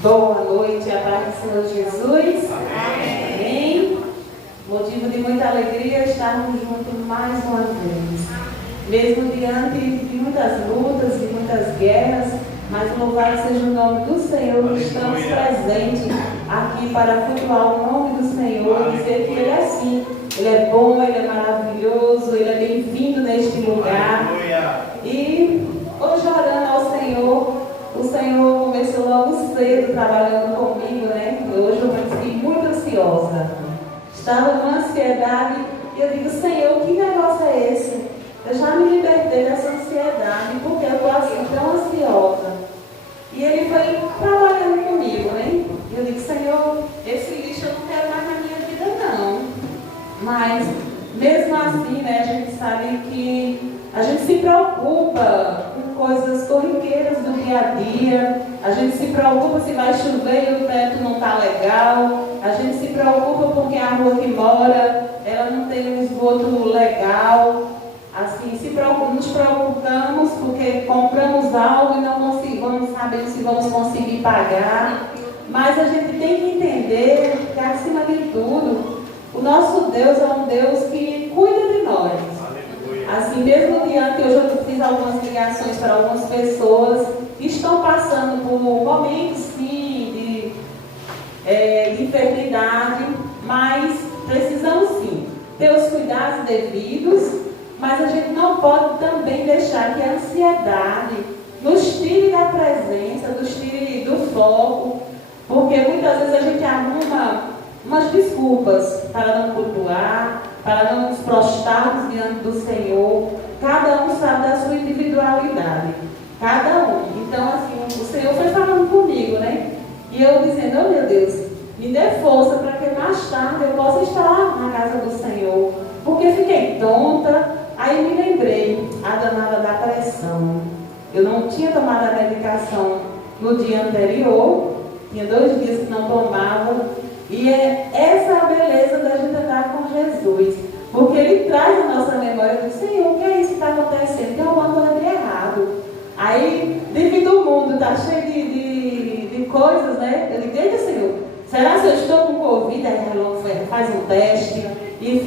Boa noite, a paz do Senhor Jesus. Amém. Amém. Motivo de muita alegria estarmos juntos mais uma vez. Mesmo diante de muitas lutas, de muitas guerras, mas louvado seja o nome do Senhor, que estamos presentes aqui para cultuar o nome do Senhor, dizer que Ele é assim, Ele é bom, Ele é maravilhoso, Ele é bem-vindo neste lugar. E hoje orando ao Senhor, o Senhor começou logo cedo trabalhando comigo, né? Hoje eu fiquei muito ansiosa. Estava numa ansiedade e eu digo, Senhor, que negócio é esse? Eu já me libertei dessa ansiedade, porque eu estou assim tão ansiosa. E Ele foi trabalhando comigo, né? E eu digo, Senhor, esse lixo eu não quero mais na minha vida, não. Mas, mesmo assim, né, a gente sabe que a gente se preocupa com coisas corriqueiras do dia a dia. A gente se preocupa se vai chover e o teto não está legal. A gente se preocupa porque a rua que mora, ela não tem um esgoto legal. Assim, nos preocupamos porque compramos algo e não sabemos se vamos conseguir pagar. Mas a gente tem que entender que, acima de tudo, o nosso Deus é um Deus que cuida de nós. Assim, mesmo diante, hoje eu fiz algumas ligações para algumas pessoas que estão passando por momentos, sim, de enfermidade, mas precisamos, sim, ter os cuidados devidos, mas a gente não pode também deixar que a ansiedade nos tire da presença, nos tire do foco, porque muitas vezes a gente arruma umas desculpas para não cultuar, para não nos prostrarmos diante do Senhor. Cada um sabe da sua individualidade. Cada um. Então, assim, o Senhor foi falando comigo, né? E eu dizendo, oh meu Deus, me dê força para que mais tarde eu possa estar lá na casa do Senhor. Porque fiquei tonta, aí me lembrei, a danada da pressão. Eu não tinha tomado a medicação no dia anterior, tinha 2 dias que não tomava. E é essa a beleza da gente andar com Jesus. Porque Ele traz a nossa memória e diz, Senhor, o que é isso que está acontecendo? Tem alguma coisa de errado. Aí, devido ao mundo está cheio de coisas, né? Eu digo, eita, Senhor, será que eu estou com Covid? Aí ela faz um teste e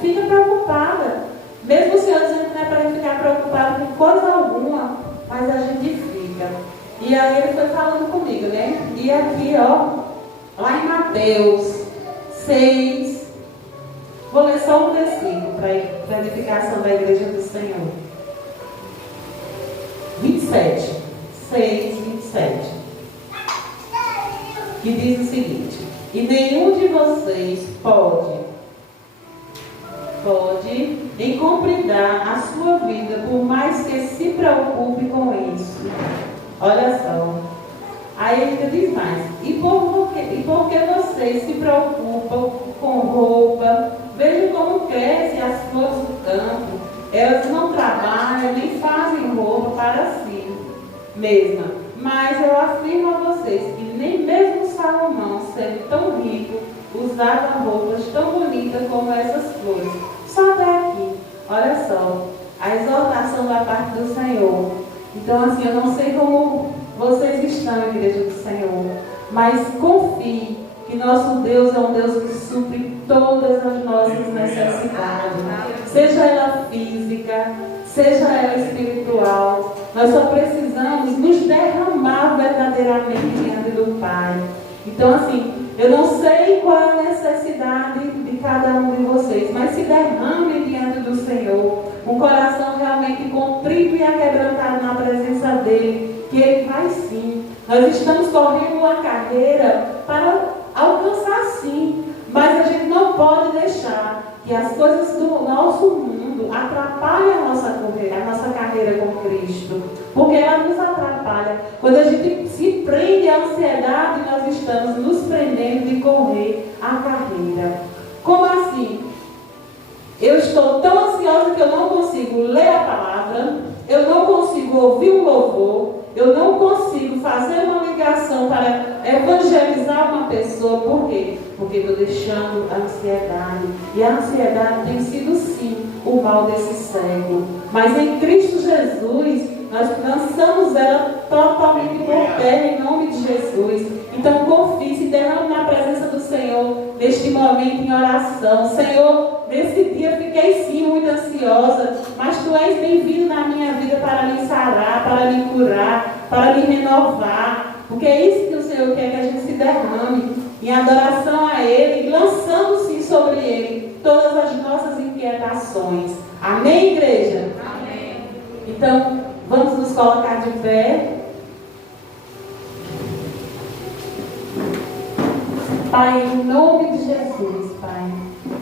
fica preocupada. Mesmo o Senhor dizendo que não é para a gente ficar preocupado com coisa alguma, mas a gente fica. E aí Ele foi falando comigo, né? E aqui, ó, lá em Mateus 6, vou ler só um versículo para a edificação da igreja do Senhor. 27, 6, 27. Que diz o seguinte: e nenhum de vocês pode encomendar a sua vida, por mais que se preocupe com isso. Olha só. Aí ele diz mais, e porque vocês se preocupam com roupa, vejam como crescem as flores do campo. Elas não trabalham nem fazem roupa para si mesma. Mas eu afirmo a vocês que nem mesmo Salomão, sendo tão rico, usava roupas tão bonitas como essas flores. Só até aqui. Olha só, a exaltação da parte do Senhor. Então, assim, eu não sei como vocês estão, igreja do Senhor, mas confie que nosso Deus é um Deus que supre todas as nossas necessidades, seja ela física, seja ela espiritual. Nós só precisamos nos derramar verdadeiramente diante do Pai. Então, assim, eu não sei qual é a necessidade de cada um de vocês, mas se derrame diante do Senhor, um coração realmente contrito e aquebrantado na presença dEle, que Ele vai sim. Nós estamos correndo uma carreira para alcançar sim, mas a gente não pode deixar que as coisas do nosso mundo atrapalhem a nossa carreira com Cristo, porque ela nos atrapalha. Quando a gente se prende à ansiedade, nós estamos nos prendendo de correr a carreira. Como assim? Eu estou tão ansiosa que eu não consigo ler a palavra, eu não consigo ouvir um louvor, eu não consigo fazer uma ligação para evangelizar uma pessoa. Por quê? Porque estou deixando a ansiedade. E a ansiedade tem sido sim o mal desse século. Mas em Cristo Jesus nós lançamos ela totalmente por terra em nome de Jesus. Então confie, se derrame na presença do Senhor neste momento em oração. Senhor, nesse dia fiquei sim muito ansiosa, mas Tu és bem-vindo na minha vida para me sarar, para me curar, para me renovar, porque é isso que o Senhor quer, que a gente se derrame em adoração a Ele, lançando sim sobre Ele todas as nossas inquietações. Amém, igreja? Amém. Então, vamos nos colocar de pé. Pai, em nome de Jesus, Pai.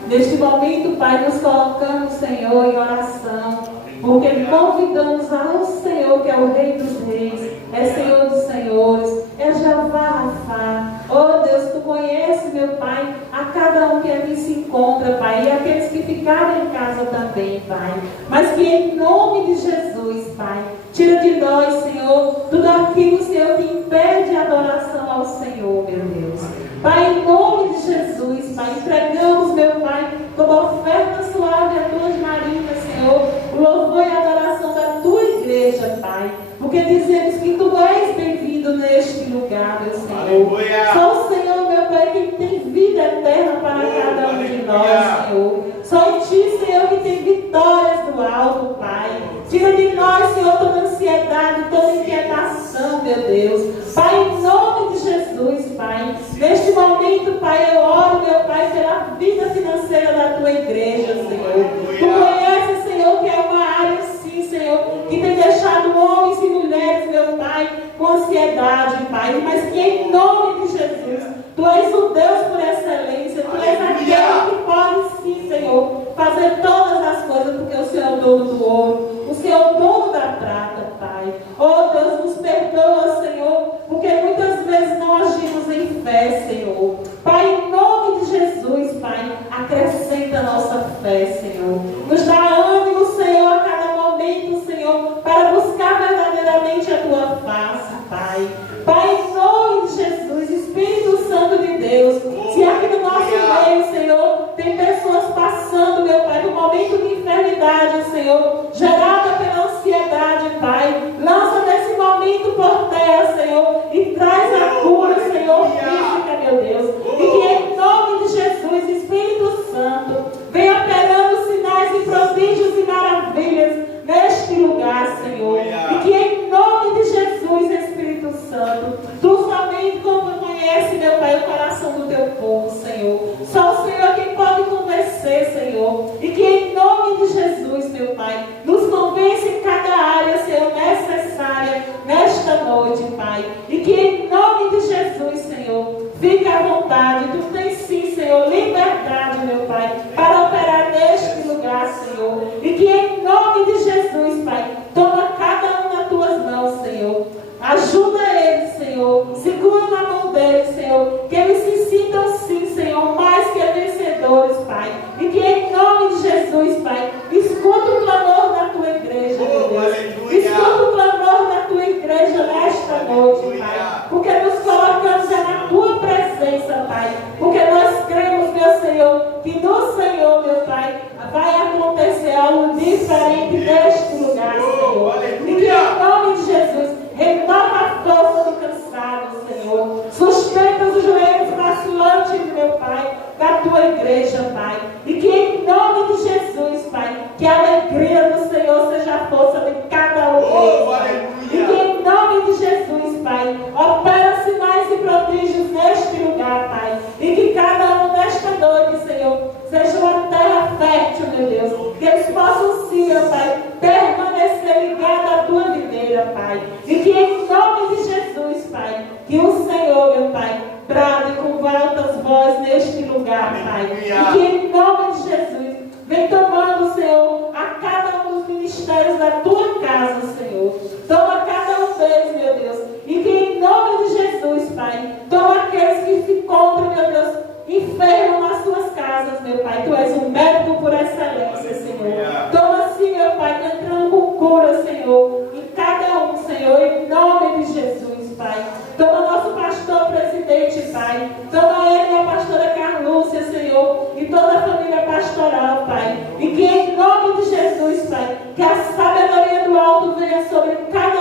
Neste momento, Pai, nos colocamos, Senhor, em oração, porque convidamos ao Senhor, que é o Rei dos Reis, é Senhor dos Senhores, é Jeová Rafá. Oh Deus, Tu conheces, meu Pai, a cada um que aqui se encontra, Pai, e aqueles que ficaram em casa também, Pai. Mas que em nome de Jesus, Pai, tira de nós, Senhor, tudo aquilo, Senhor, que impede a adoração ao Senhor, meu Deus. Pai, em nome de Jesus, Pai, entregamos, meu Pai, como oferta suave a Tuas narinas, Senhor, o louvor e a adoração da Tua igreja, Pai, porque dizemos que Tu és bem-vindo neste lugar, meu Senhor. Aleluia. Só o Senhor, meu Pai, quem tem vida eterna para cada um de nós, Senhor. Só em Ti, Senhor, que tem vitórias do alto, Pai. Tira de nós, Senhor, toda ansiedade, toda inquietação, meu Deus. Pai, em nome de Jesus, Pai, neste momento, Pai, eu oro, meu Pai, pela vida financeira da Tua igreja, Senhor. Tu conheces, Senhor, que é uma área, sim, Senhor, que tem deixado homens e mulheres, meu Pai, com ansiedade, Pai, mas que em nome de Jesus, Tu és o Deus por excelência, Tu és aquele que pode, sim, Senhor, fazer todas as coisas, porque o Senhor é o dono do ouro, o Senhor é o dono da prata, Pai. Oh Deus, nos perdoa, Senhor, porque muitas vezes não agimos em fé, Senhor. Pai, em nome de Jesus, Pai, acrescenta a nossa fé, Senhor. Nos dá ânimo, Senhor, a cada momento, Senhor, para buscar verdadeiramente a Tua face, Pai. Pai, em nome de Jesus, Espírito Santo de Deus, se aqui no nosso meio, Senhor, tem pessoas passando, meu Pai, por um momento de enfermidade, Senhor, gerada pela ansiedade, Pai, lança nesse momento por terra, Senhor, e traz a cura, Senhor, física, meu Deus, e que em nome de Jesus, Espírito Santo, venha operando sinais e prodígios e maravilhas neste lugar, Senhor, e que em nome de Jesus, Espírito Santo, Tu somente conhece, meu Pai, o coração do Teu povo, Senhor. Só o Senhor é quem pode convencer, Senhor, e que em nome de Jesus, meu Pai, nos convence em cada área, Senhor, necessária nesta noite, Pai, e que em nome de Jesus, Senhor, fique à vontade. Tu tens sim, Senhor, liberdade, meu Pai, para operar neste lugar, Senhor, e que em nome de Jesus, Pai, toma cada um nas Tuas mãos, Senhor. Ajuda eles, Senhor. Segura na mão deles, Senhor. Que eles se sintam sim, Senhor, mais que vencedores, Pai. E que em nome de Jesus, Pai, escuta o clamor da Tua igreja, meu Deus. Escuta o clamor da Tua igreja nesta noite, Pai. Porque nos colocamos já na Tua presença, Pai. Porque nós cremos, meu Senhor, que no Senhor, meu Pai, vai acontecer algo diferente neste lugar, Senhor. E que em nome de Jesus, renova a força do cansado, Senhor. Sustenta os joelhos vacilantes, meu Pai, da Tua igreja, Pai. E que em nome de Jesus, Pai, que a alegria do Senhor seja a força de cada um deles, Pai. E que em nome de Jesus, Pai, opera sinais e prodígios neste lugar, Pai. E que cada um nesta noite, Senhor, seja uma terra fértil, meu Deus. Que eles possam sim, meu Pai, permanecer ligados à Tua videira, Pai. E que em nome de Jesus, Pai, que o Senhor, meu Pai, brade com altas vozes neste lugar, Pai. E que em nome de Jesus, vem tomando, Senhor, a cada um dos ministérios da Tua casa, Senhor. Toma cada um deles, meu Deus. E que em nome de Jesus, Pai, toma aqueles que se encontram, meu Deus, enfermos nas Tuas casas, meu Pai. Tu és um médico por excelência, Senhor. Toma sim, meu Pai, entrando com cura, Senhor, em cada um, Senhor, em nome de Jesus, Pai. Toma nosso pastor presidente, Pai. Toma ele e a pastora Carlúcia, Senhor, e toda a família pastoral, Pai. E que em nome de Jesus, Pai, que a sabedoria do alto venha sobre cada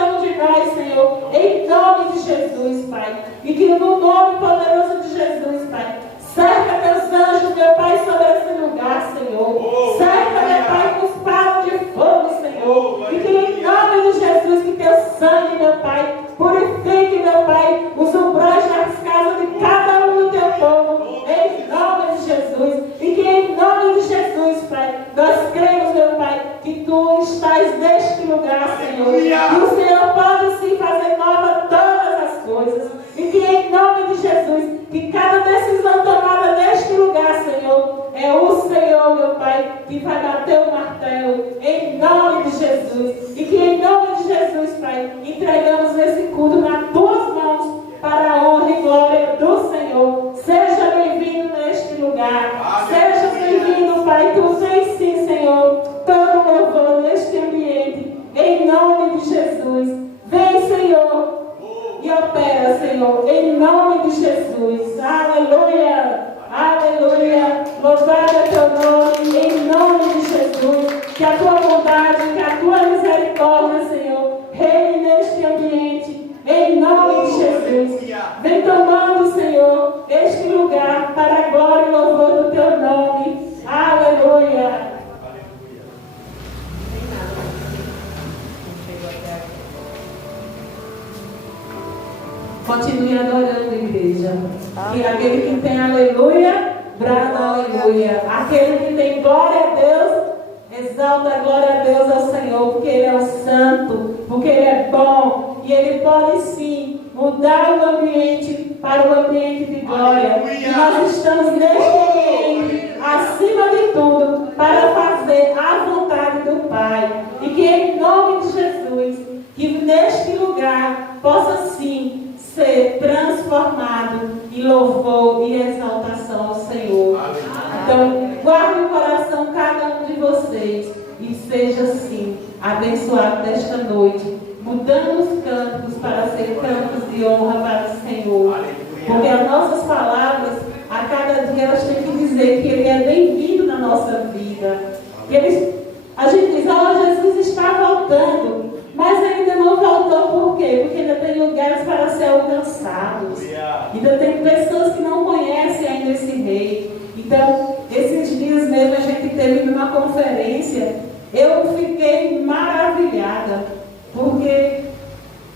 E que no nome poderoso de Jesus, Pai, cerca teus anjos, meu Pai, sobre esse lugar, Senhor. Cerca, meu Pai, com espadas de fogo, Senhor. E que em nome de Jesus, que teu sangue, meu Pai, purifique, meu Pai, os umbrais das casas de cada um do teu povo. Em nome de Jesus. E que em nome de Jesus, Pai, nós cremos, meu Pai, que tu estás neste lugar, Senhor. E o Senhor pode sim fazer nova todas as coisas. E que em nome de Jesus, que cada decisão tomada neste lugar, Senhor, é o Senhor, meu Pai, que vai bater o martelo, em nome de Jesus. E que em nome de Jesus, Pai, entregamos esse culto nas tuas mãos, para a honra e glória do Senhor. Seja bem-vindo neste lugar. Seja bem-vindo, Pai, tu tens sim, Senhor, todo louvor neste ambiente, em nome de Jesus. Vem, Senhor, e opera, Senhor, em nome de Jesus. Aleluia, aleluia. Louvado é teu nome, em nome de Jesus. Que a tua bondade, que a tua misericórdia, Senhor, reine neste ambiente, em nome de Jesus. Vem tomando, Senhor, este lugar para a glória e louvor do teu nome. Aleluia. Continue adorando, igreja. E aquele que tem aleluia, brada aleluia. Aquele que tem glória a Deus, exalta a glória a Deus ao Senhor, porque Ele é o santo, porque Ele é bom. E Ele pode sim mudar o ambiente para o ambiente de glória. E nós estamos neste ambiente, acima de tudo, para fazer a vontade do Pai. E que em nome de Jesus, que neste lugar possa sim ser transformado em louvor e exaltação ao Senhor. Então, guarde o coração cada um de vocês e seja assim abençoado nesta noite, mudando os cânticos para ser cânticos de honra para o Senhor. Porque as nossas palavras, a cada dia, elas têm que dizer que Ele é bem-vindo na nossa vida. A gente diz, Jesus está voltando. Mas ainda não voltou, por quê? Porque ainda tem lugares para ser alcançados. Ainda tem pessoas que não conhecem ainda esse rei. Então, esses dias mesmo a gente teve numa conferência, eu fiquei maravilhada, porque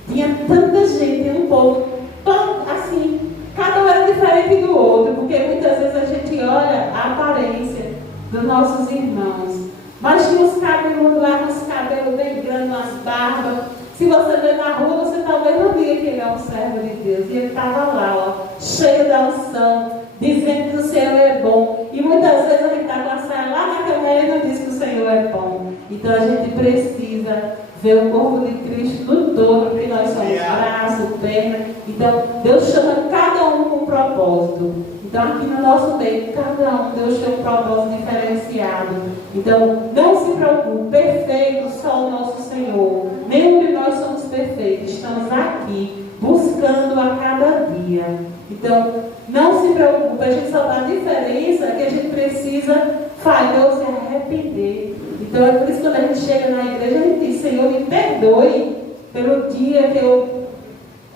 tinha tanta gente, um povo, tão, assim, cada um era diferente do outro, porque muitas vezes a gente olha a aparência dos nossos irmãos. Mas tinha uns cabelos lá, com os cabelos bem grandes, umas barbas. Se você vê na rua, você talvez não diga que ele é um servo de Deus. E ele estava lá, ó, cheio da unção, dizendo que o Senhor é bom. E muitas vezes a gente está com a saia lá na câmera e não diz que o Senhor é bom. Então a gente precisa ver o corpo de Cristo no todo, porque nós somos braço, perna. Então Deus chama cada um com um propósito. Então aqui no nosso meio, cada um, Deus tem um propósito diferenciado. Então não se preocupe, perfeito só o nosso Senhor. Nenhum de nós somos perfeitos, estamos aqui buscando a cada dia. Então não se preocupe, a gente só dá a diferença que a gente precisa falhou se arrepender. Então é por isso que quando a gente chega na igreja, a gente diz, Senhor, me perdoe pelo dia que eu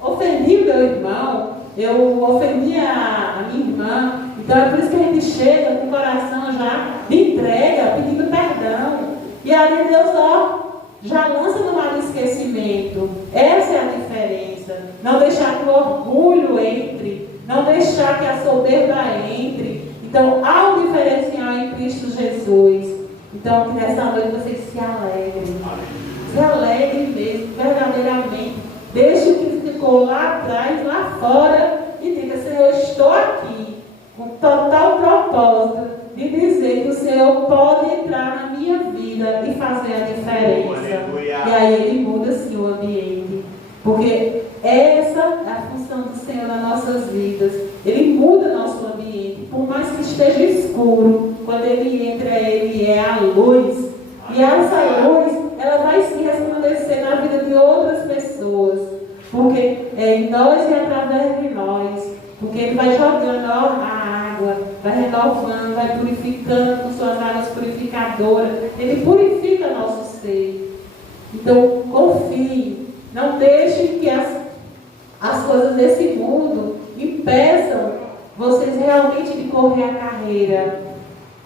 ofendi o meu irmão, eu ofendi a minha irmã. Então é por isso que a gente chega com o coração já de entrega, pedindo perdão. E aí Deus, já lança no mar do esquecimento. Essa é a diferença. Não deixar que o orgulho entre, não deixar que a soberba entre. Então há um diferencial em Cristo Jesus. Então que nessa noite vocês se alegrem. Se alegrem mesmo, verdadeiramente. Deixe o que ficou lá atrás, lá fora, e diga, Senhor, estou aqui com total propósito de dizer que o Senhor pode entrar na minha vida e fazer a diferença. E aí Ele muda sim o ambiente. Porque essa é a função do Senhor nas nossas vidas. Ele muda nosso ambiente. Por mais que esteja escuro, quando Ele entra, Ele é a luz. E essa luz, ela vai se resplandecer na vida de outras pessoas. Porque é em nós e através de nós. Porque Ele vai jogando a água, vai renovando, vai purificando com suas águas purificadoras. Ele purifica nosso ser. Então, confie. Não deixe que as coisas desse mundo impeçam vocês realmente de correr a carreira.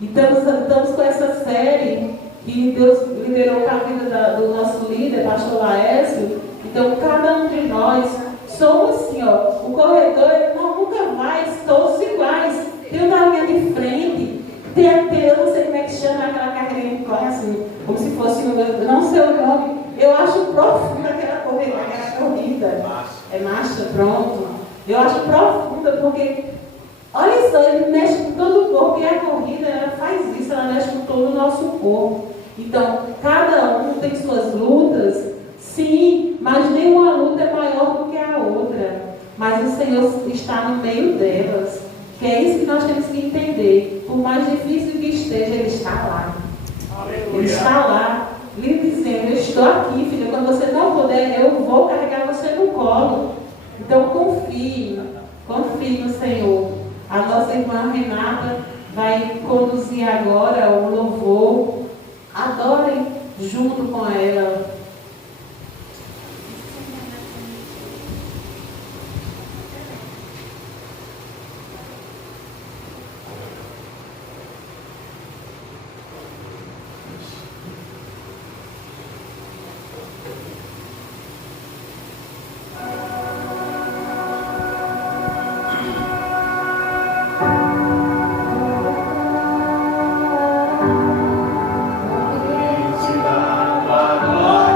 Então, estamos com essa série que Deus liberou para a vida do nosso líder, pastor Laércio. Então, cada um de nós somos assim, ó, o corredor nunca vai todos iguais. Tem uma linha de frente, eu não sei como é que chama aquela carreira que corre assim, como se fosse, não sei o nome. Eu acho profunda aquela corrida. É marcha, pronto. Eu acho profunda porque, olha só, ele mexe com todo o corpo e a corrida, ela faz isso, ela mexe com todo o nosso corpo. Então, cada um tem suas lutas, sim, mas nenhuma luta é maior do que a outra. Mas o Senhor está no meio delas. Que é isso que nós temos que entender. Por mais difícil que esteja, Ele está lá. Ele está lá, lhe dizendo, eu estou aqui, filha. Quando você não puder, eu vou carregar você no colo. Então confie no Senhor. A nossa irmã Renata vai conduzir agora o louvor. Adorem junto com ela. Glória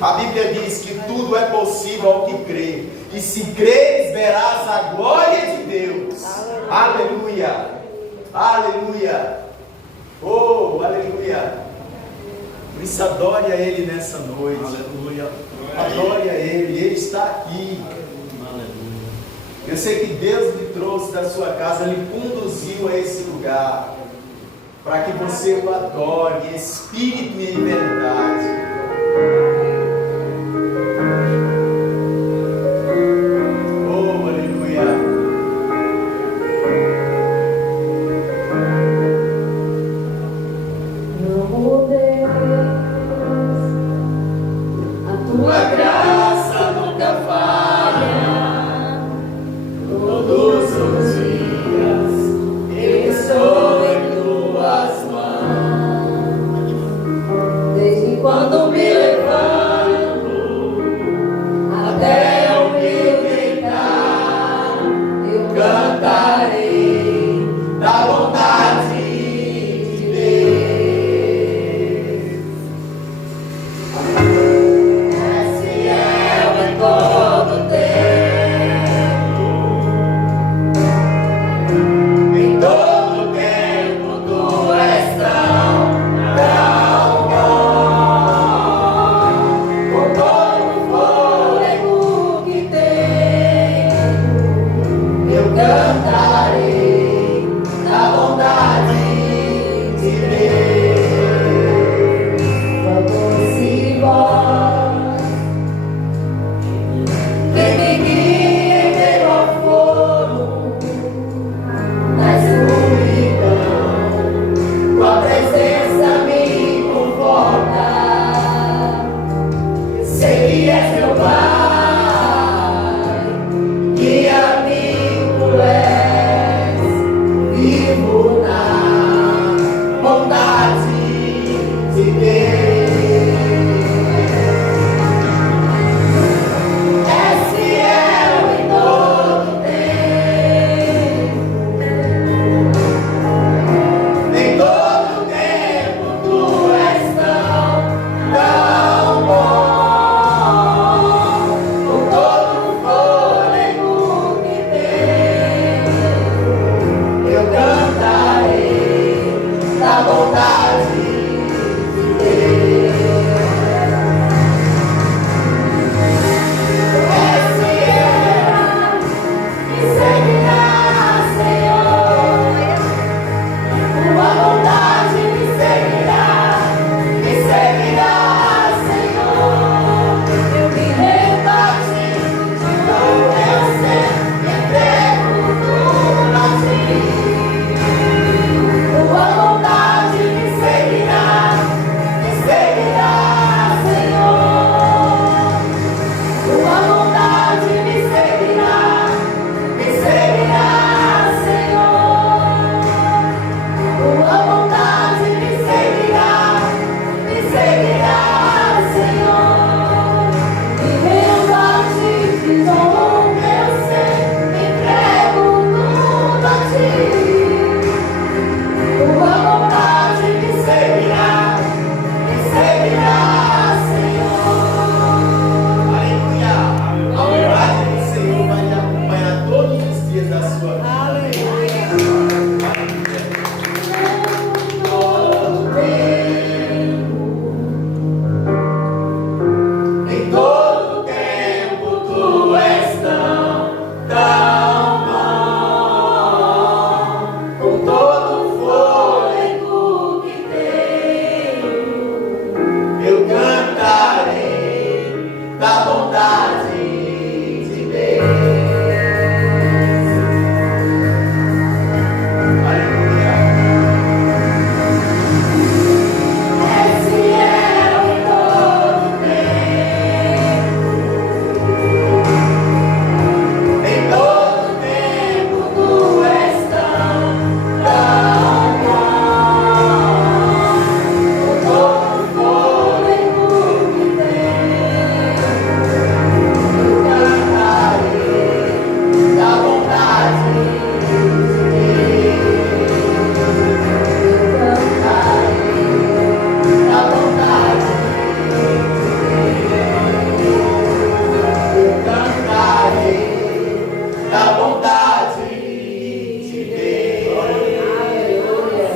A Bíblia diz que tudo é possível ao que crê. E se creres, verás a glória de Deus. Aleluia. Aleluia. Oh, aleluia. Por isso adore a Ele nessa noite. Aleluia. Adore a Ele. Ele está aqui. Aleluia. Eu sei que Deus lhe trouxe da sua casa, lhe conduziu a esse lugar para que você o adore em espírito e em verdade. Oh, aleluia. Oh Deus, a tua graça nunca falha. Todos os dias eu estou em tuas mãos. Desde quando me levanto até eu me deitar, eu cantarei da bondade de Deus. És fiel em todo tempo, em todo tempo tu és tão bom. Com todo o fôlego que tenho, eu cantarei da bondade de Deus. Vamos e vós, que me guia em meio ao fogo, na escuridão, tua presença me conforta. Sei que és meu Pai, que amigo és, vivo na bondade de Deus. És fiel em todo tempo, em todo tempo tu és tão bom. Com todo o fôlego que tenho, eu cantarei da bondade de Deus. És fiel e seguirá, Senhor. Tua bondade me seguirá, Senhor. Eu me rendo a ti, com meu ser, entrego tudo a ti. Tua bondade me seguirá, Senhor. Tua bondade me seguirá, Senhor. Tua bondade me seguirá, Senhor. Me rendo a ti, com meu ser, entrego tudo a ti. Tua bondade me seguirá, Senhor. Aleluia. A bondade do Senhor vai lhe acompanhar todos os dias da sua vida. Aleluia. Em todo tempo tu és tão bom. Com todo o fôlego que tenho, Eu cantarei da bondade de Deus. Aleluia. és fiel em todo tempo, Em todo tempo tu és tão bom. Com todo o fôlego que tenho, eu cantarei da bondade de Deus. Eu cantarei da bondade de Deus. eu cantarei da bondade de Deus. Aleluia.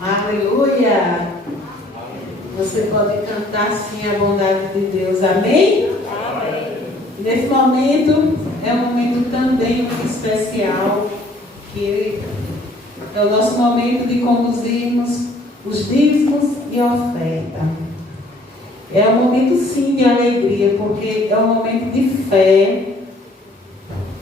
Aleluia. Você pode cantar sim a bondade de Deus. Amém? Amém. Nesse momento é um momento tão bem muito especial, que é o nosso momento de conduzirmos os dízimos e oferta. É um momento sim de alegria, porque é um momento de fé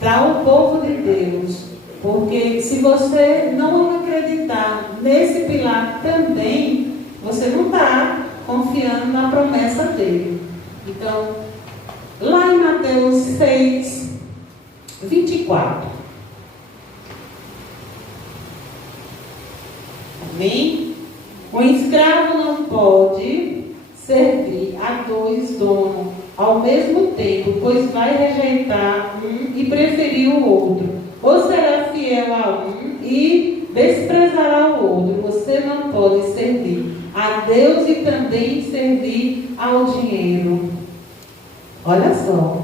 para o povo de Deus. Porque se você não acreditar nesse pilar também, você não está confiando na promessa dele. Então, lá em Mateus 6, 24. Amém? O escravo não pode servir a dois donos ao mesmo tempo, pois vai rejeitar um e preferir o outro. Ou será fiel a um e desprezará o outro. Você não pode servir a Deus e também servir ao dinheiro. Olha só.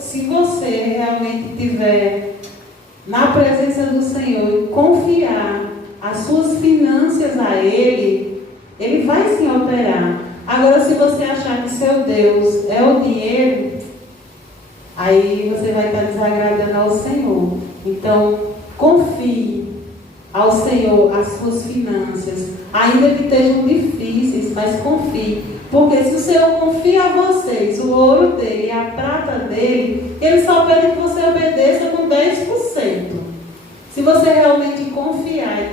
Se você realmente estiver na presença do Senhor e confiar as suas finanças a Ele, Ele vai sim operar. Agora, se você achar que seu Deus é o dinheiro, aí você vai estar desagradando ao Senhor. Então, confie ao Senhor as suas finanças, ainda que estejam difíceis, mas confie. Porque se o Senhor confia a vocês o ouro dele e a prata dele, Ele só pede que você obedeça com 10%. Se você realmente confiar,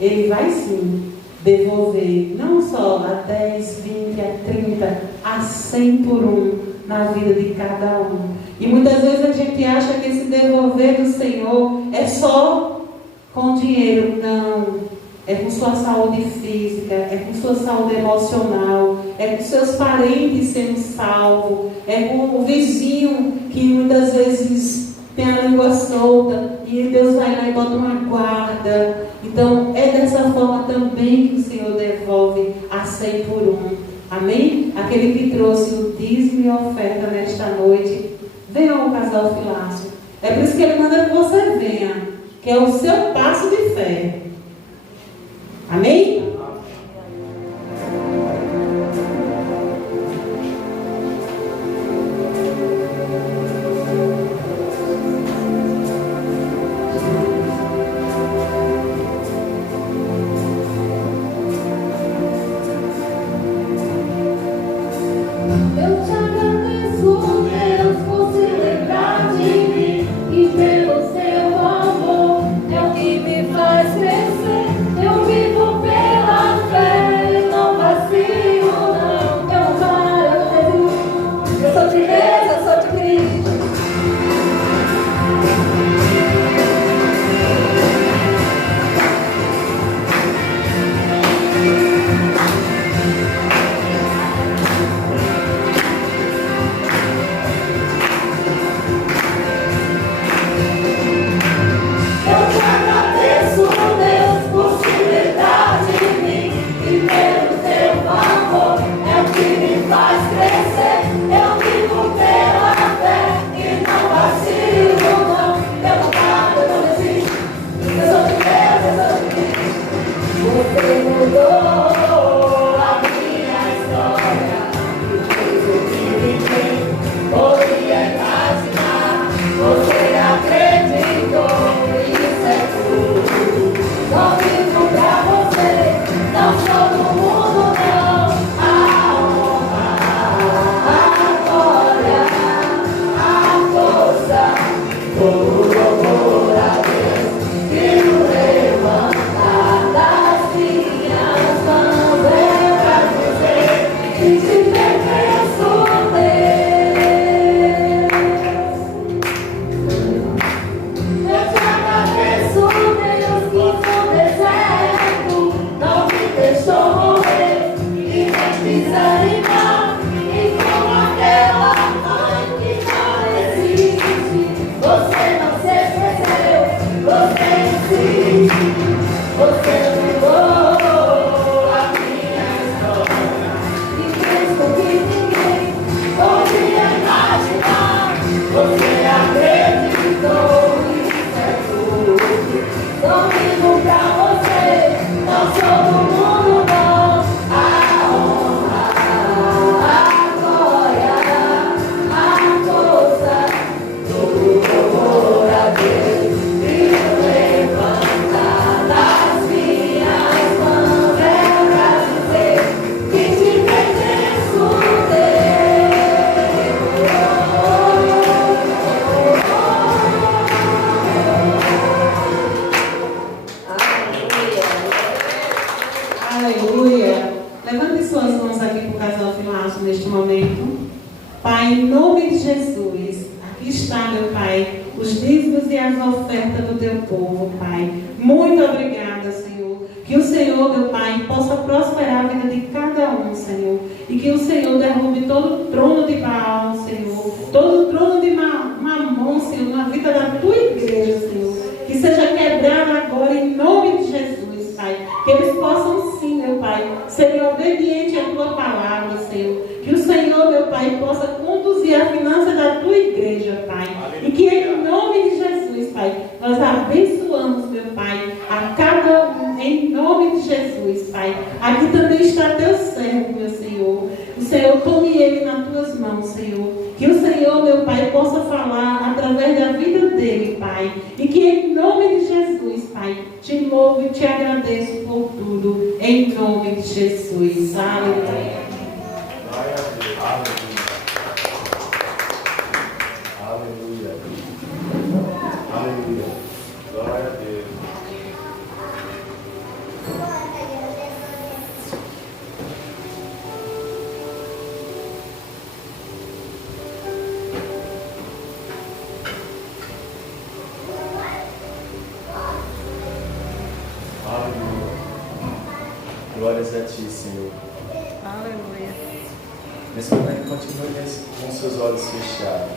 Ele vai sim devolver, não só a 10, 20, a 30, a 100 por um na vida de cada um. E muitas vezes a gente acha que esse devolver do Senhor é só com dinheiro. Não. É com sua saúde física, é com sua saúde emocional, é com seus parentes sendo salvos, é com o vizinho que muitas vezes tem a língua solta e Deus vai lá e bota uma guarda. Então é dessa forma também que o Senhor devolve a 100 por um. Amém? Aquele que trouxe o dízimo e a oferta nesta noite, venha ao casal Filácio. É por isso que Ele manda que você venha, que é o seu passo de fé. Amém? abençoar, meu Pai, os dízimos e as ofertas do teu povo, Pai. Muito obrigada, Senhor. Que o Senhor, meu Pai, possa prosperar a vida de cada um, Senhor. E que o Senhor derrube todo o trono de Baal, Senhor. Todo o trono de Mamon, Senhor, na vida da tua igreja, Senhor. Que seja quebrado agora em nome de Jesus, Pai. Que eles possam sim, meu Pai, serem obedientes à tua palavra, Senhor. Que o Senhor, meu Pai, possa conduzir a finança da tua igreja, Pai. E que em nome de Jesus, Pai, nós abençoamos, meu Pai, a cada um, em nome de Jesus, Pai. Aqui também está teu servo, meu Senhor. O Senhor, tome ele nas tuas mãos, Senhor. Que o Senhor, meu Pai, possa falar através da vida dele, Pai. E que em nome de Jesus, Pai, te louvo e te agradeço por tudo. Em nome de Jesus. Aleluia. Glória a Deus. Aleluia. Aleluia. Aleluia. Glória a Deus. Aleluia. Glórias a ti, Senhor. Aleluia. Nesse momento, continue com seus olhos fechados.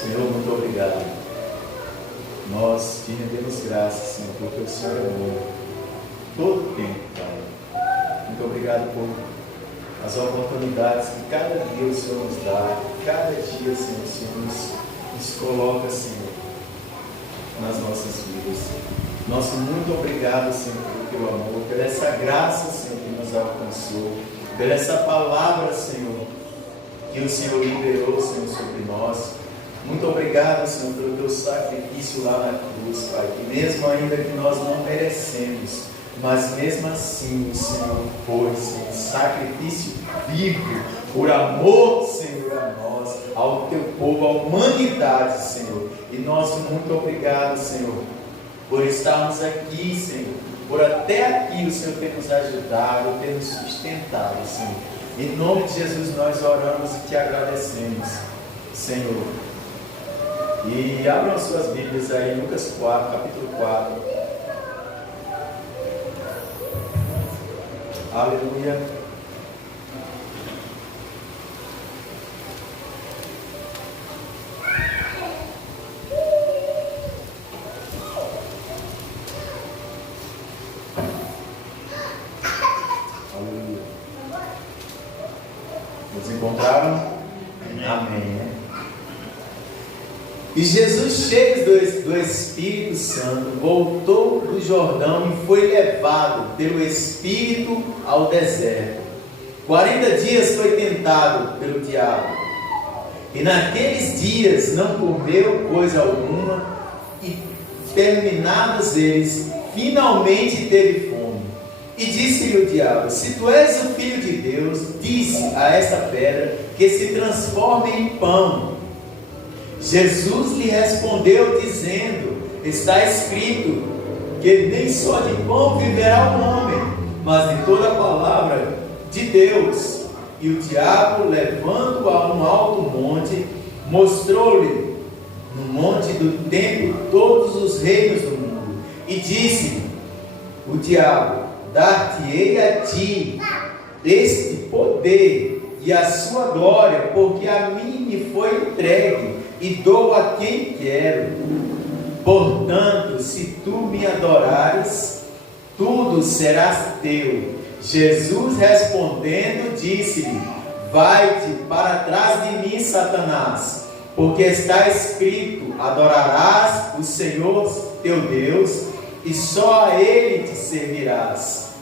Senhor, muito obrigado. Nós te rendemos graças, Senhor, porque o Senhor é bom todo o tempo, Pai. Muito obrigado por as oportunidades que cada dia o Senhor nos dá. Cada dia, Senhor, o Senhor nos coloca, Senhor, nas nossas vidas. Nosso muito obrigado, Senhor, pelo teu amor, pela essa graça, Senhor, que nos alcançou, pela essa palavra, Senhor, que o Senhor liberou, Senhor, sobre nós. Muito obrigado, Senhor, pelo teu sacrifício lá na cruz, Pai, que mesmo ainda que nós não merecemos, mas mesmo assim o Senhor foi, Senhor, sacrifício vivo, por amor, Senhor, a nós, ao teu povo, à humanidade, Senhor. E nós muito obrigado, Senhor, por estarmos aqui, Senhor, por até aqui o Senhor ter nos ajudado, ter nos sustentado, Senhor. Em nome de Jesus nós oramos e te agradecemos, Senhor. E abram as suas Bíblias aí, Lucas 4, capítulo 4. Aleluia. Aleluia. Nos encontraram? Amém. E Jesus, cheio do Espírito Santo, voltou do Jordão e foi levado pelo Espírito ao deserto. 40 dias foi tentado pelo diabo. E naqueles dias não comeu coisa alguma, e terminados eles, finalmente teve fome. E disse-lhe o diabo: se tu és o Filho de Deus, disse a esta pedra que se transforme em pão. Jesus lhe respondeu dizendo: está escrito que nem só de pão viverá o homem, mas de toda a palavra de Deus. E o diabo, levando-o a um alto monte, mostrou-lhe no monte do templo todos os reinos do mundo, e disse-lhe o diabo: dar-te-ei a ti este poder e a sua glória, porque a mim me foi entregue, e dou a quem quero. Portanto, se tu me adorares, tudo será teu. Jesus respondendo disse-lhe: vai-te para trás de mim, Satanás, porque está escrito: adorarás o Senhor teu Deus, e só a Ele te servirás.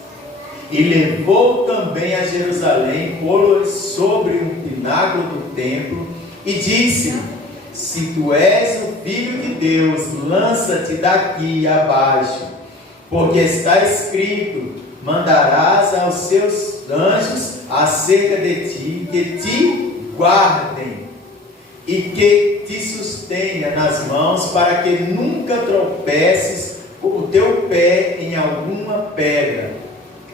E levou também a Jerusalém, pô-lo sobre um pináculo do templo, e disse-lhe: se tu és o Filho de Deus, lança-te daqui abaixo, porque está escrito: mandarás aos seus anjos acerca de ti, que te guardem e que te sustenha nas mãos, para que nunca tropeces o teu pé em alguma pedra.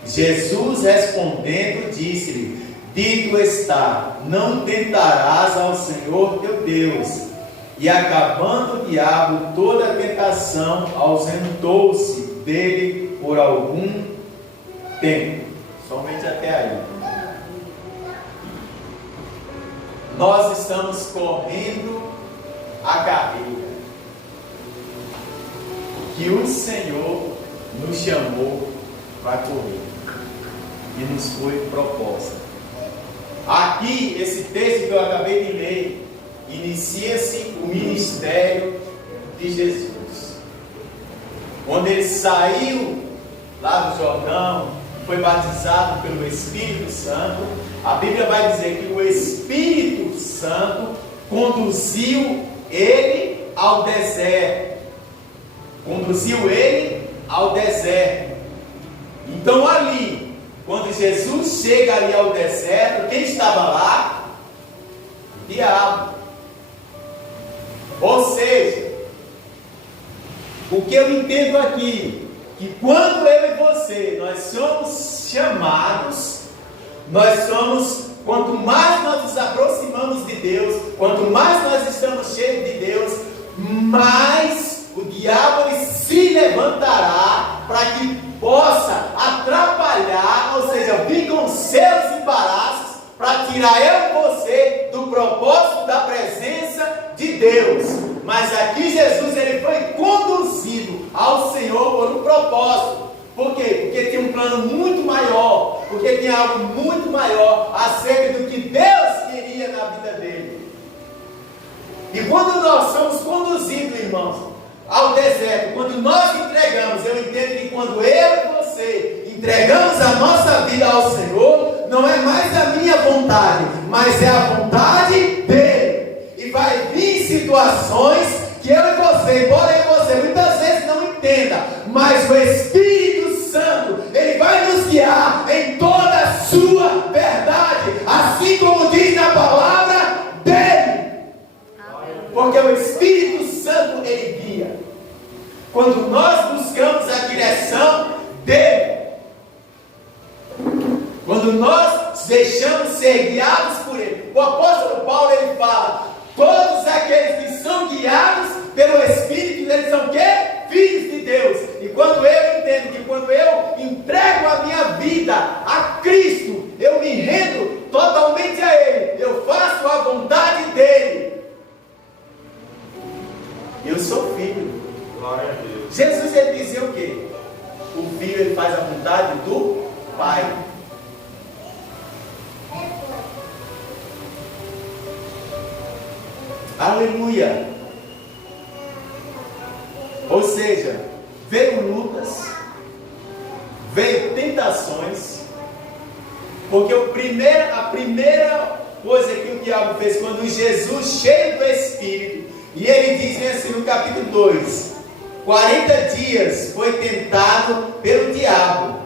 Jesus respondendo disse-lhe: dito está, não tentarás ao Senhor teu Deus. E acabando o diabo toda a tentação, ausentou-se dele por algum tempo. Somente até aí. Nós estamos correndo a carreira que o Senhor nos chamou para correr e nos foi proposta. Aqui, esse texto que eu acabei de ler, inicia-se o ministério de Jesus, onde ele saiu lá do Jordão, foi batizado pelo Espírito Santo. A Bíblia vai dizer que o Espírito Santo conduziu ele ao deserto. Conduziu ele ao deserto. Então ali, quando Jesus chega ali ao deserto, quem estava lá? O diabo. Ou seja, o que eu entendo aqui, que quando eu e você, nós somos chamados, quanto mais nós nos aproximamos de Deus, quanto mais nós estamos cheios de Deus, mais o diabo ele se levantará para que possa atrapalhar, ou seja, vir com seus embaraços para tirar eu e você do propósito da presença de Deus. Mas aqui Jesus ele foi conduzido ao Senhor por um propósito. Por quê? Porque tinha um plano muito maior, porque tinha algo muito maior acerca do que Deus queria na vida dele. E quando nós somos conduzidos, irmãos, ao deserto, quando nós entregamos, eu entendo que quando eu e você entregamos a nossa vida ao Senhor, não é mais a minha vontade, mas é a vontade dele. E vai vir situações que eu e você, embora eu e você muitas vezes não entenda, mas o Espírito Santo, ele vai nos guiar em toda a sua verdade, assim como diz na palavra dele. Porque o Espírito Santo ele guia. Quando nós buscamos a direção dele, quando nós deixamos ser guiados por ele, o apóstolo Paulo ele fala: todos aqueles que são guiados pelo Espírito, eles são o quê? Filhos de Deus. E quando eu entendo que quando eu entrego a minha vida a Cristo, eu me rendo totalmente a Ele, eu faço a vontade dele, eu sou filho. Glória a Deus. Jesus ele dizia o quê? O filho ele faz a vontade do Pai. Aleluia. Ou seja, veio lutas, veio tentações, porque a primeira coisa que o diabo fez quando Jesus, cheio do Espírito, e ele diz assim no capítulo 2, 40 dias foi tentado pelo diabo,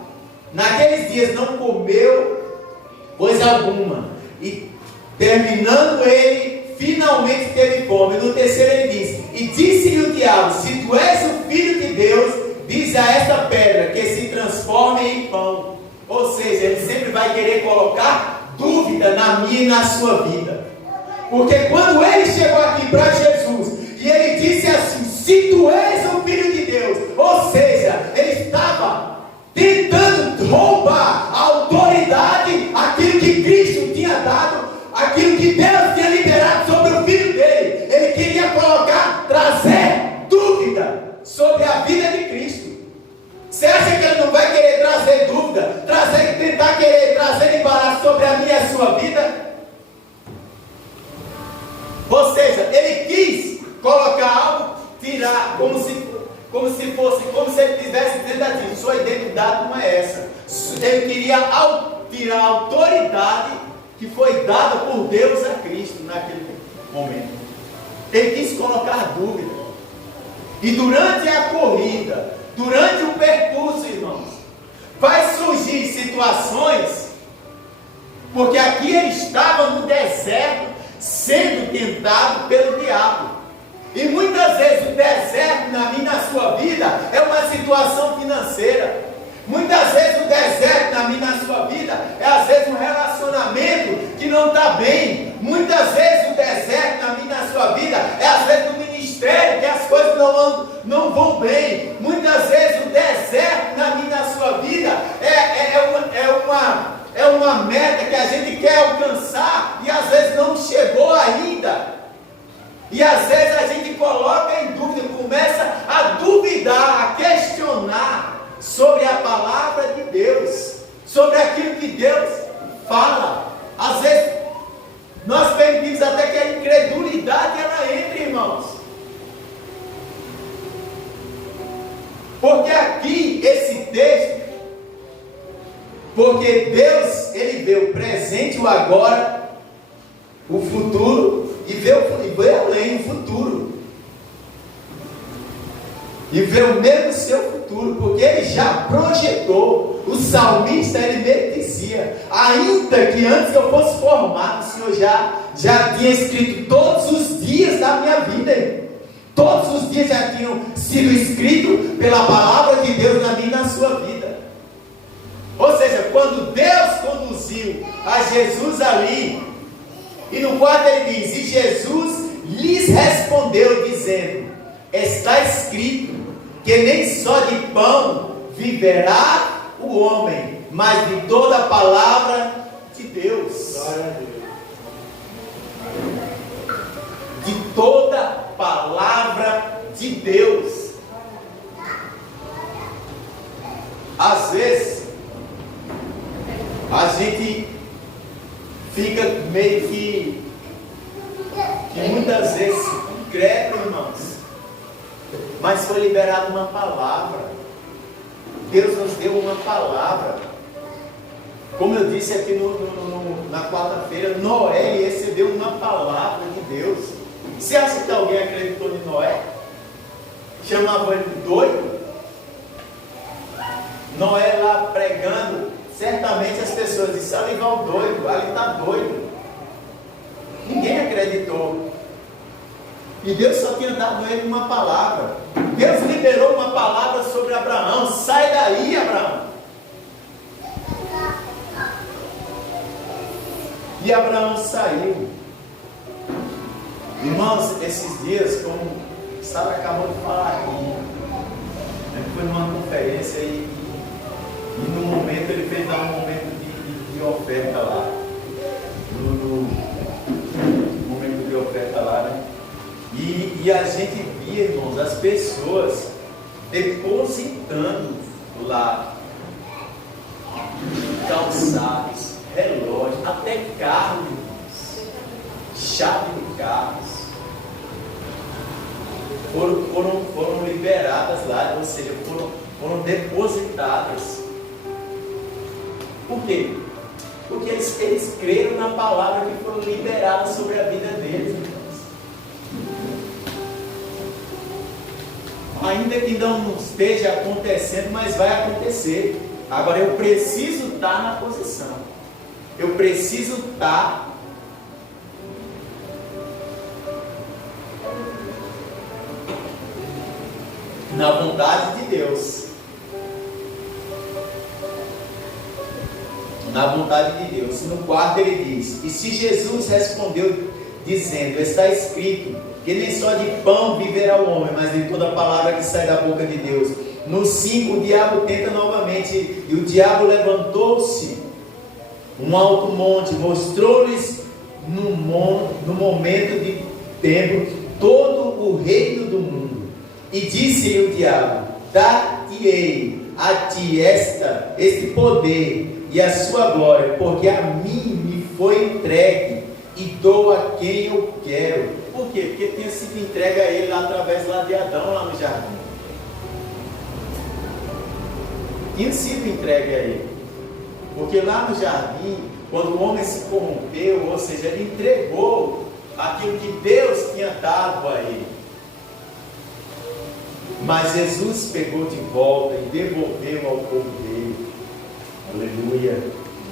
naqueles dias não comeu coisa alguma, e terminando ele, finalmente teve fome. No terceiro ele diz: e disse-lhe o diabo: se tu és o Filho de Deus, diz a esta pedra que se transforme em pão. Ou seja, ele sempre vai querer colocar dúvida na minha e na sua vida. Porque quando ele chegou aqui para Jesus e ele disse assim: se tu és o Filho de Deus, ou seja, ele estava tentando roubar a autoridade, aquilo que Cristo tinha dado, aquilo que Deus tinha liberado sobre o Filho dele. Ele queria trazer dúvida sobre a vida de Cristo. Você acha que ele não vai querer trazer dúvida, tentar querer trazer embaraço sobre a minha e a sua vida? Ou seja, ele quis colocar algo, tirar, como se ele estivesse dizendo assim: sua identidade não é essa. Ele queria tirar a autoridade que foi dada por Deus a Cristo naquele momento. Ele quis colocar dúvida. E durante a corrida, durante o percurso, irmãos, vai surgir situações, porque aqui ele estava no deserto, sendo tentado pelo diabo. E muitas vezes o deserto na minha e na sua vida é uma situação financeira. Muitas vezes o deserto na minha e na sua vida é às vezes um relacionamento que não está bem. Muitas vezes o deserto na minha e na sua vida é às vezes no ministério que as coisas não vão bem. Muitas vezes o deserto na minha e na sua vida é uma meta que a gente quer alcançar e às vezes não chegou ainda. E às vezes a gente coloca em dúvida, começa a duvidar, a questionar sobre a palavra de Deus, sobre aquilo que Deus fala. Às vezes nós permitimos até que a incredulidade ela entre, irmãos. Porque aqui esse texto, porque Deus ele vê o presente, o agora, o futuro e vê além o futuro. E vê o mesmo seu futuro, porque ele já projetou. O salmista ele mesmo dizia: ainda que antes eu fosse formado, o Senhor já tinha escrito todos os dias da minha vida. Todos os dias já tinham sido escritos pela palavra de Deus na minha e na sua vida. Ou seja, quando Deus conduziu a Jesus ali, e no quarto ele diz: e Jesus lhes respondeu dizendo: está escrito que nem só de pão viverá o homem, mas de toda a palavra de Deus. De toda a palavra de Deus. Às vezes a gente fica meio que muitas vezes incrédulo, irmãos. Mas foi liberada uma palavra. Deus nos deu uma palavra. Como eu disse aqui na quarta-feira, Noé recebeu uma palavra de Deus. Você acha que alguém acreditou em Noé? Chamava ele de doido? Noé lá pregando, certamente as pessoas disseram: ali vai o doido, ali está doido. Ninguém acreditou. E Deus só tinha dado a ele uma palavra. Deus liberou uma palavra sobre Abraão: sai daí, Abraão. E Abraão saiu. Irmãos, esses dias, como o Sara acabou de falar aqui, ele foi numa conferência e no momento ele fez dar um momento de oferta lá. No momento de oferta lá, né? E a gente via, irmãos, as pessoas depositando lá calçados, relógios, até carro, irmãos, chave de carros, foram liberadas lá, ou seja, foram depositadas. Por quê? Porque eles creram na palavra que foram liberadas sobre a vida deles, irmãos. Ainda que não esteja acontecendo, mas vai acontecer. Agora eu preciso estar na posição. Eu preciso estar na vontade de Deus. Na vontade de Deus. No quarto ele diz: e se Jesus respondeu dizendo: está escrito que nem só de pão viverá o homem, mas de toda a palavra que sai da boca de Deus. No 5 o diabo tenta novamente, e o diabo levantou-se um alto monte, mostrou-lhes no momento de tempo todo o reino do mundo, e disse-lhe o diabo: dar-te-ei a ti este poder e a sua glória, porque a mim me foi entregue e dou a quem eu quero. Por quê? Porque tinha sido entregue a ele lá através lá de Adão, lá no jardim. Tinha sido entregue a ele. Porque lá no jardim, quando o homem se corrompeu, ou seja, ele entregou aquilo que Deus tinha dado a ele. Mas Jesus pegou de volta e devolveu ao povo dele. Aleluia.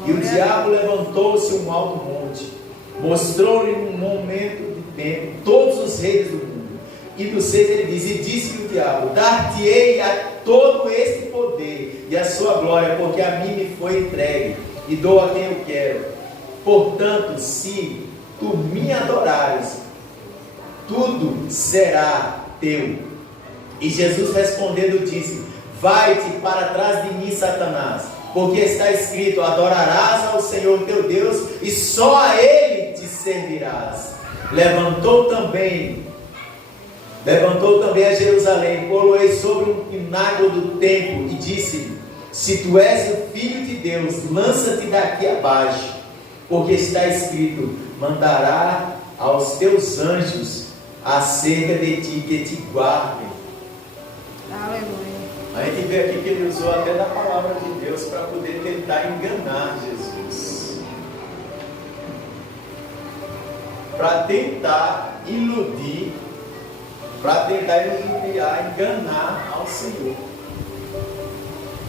E o diabo levantou-se um alto monte, mostrou-lhe num momento de tempo todos os reis do mundo. E do 6 ele diz: e disse-lhe o diabo: dar-te-ei a todo este poder e a sua glória, porque a mim me foi entregue, e dou a quem eu quero. Portanto, se tu me adorares, tudo será teu. E Jesus respondendo disse: vai-te para trás de mim, Satanás, porque está escrito: adorarás ao Senhor teu Deus, e só a Ele te servirás. Levantou também a Jerusalém, pô-lo-ei sobre um pináculo do templo, e disse-lhe: se tu és o Filho de Deus, lança-te daqui abaixo, porque está escrito: mandará aos teus anjos acerca de ti, que te guardem. Aleluia. A gente vê aqui que ele usou até da palavra de Deus para poder tentar enganar Jesus, para tentar iludir, para tentar ludibriar, enganar ao Senhor.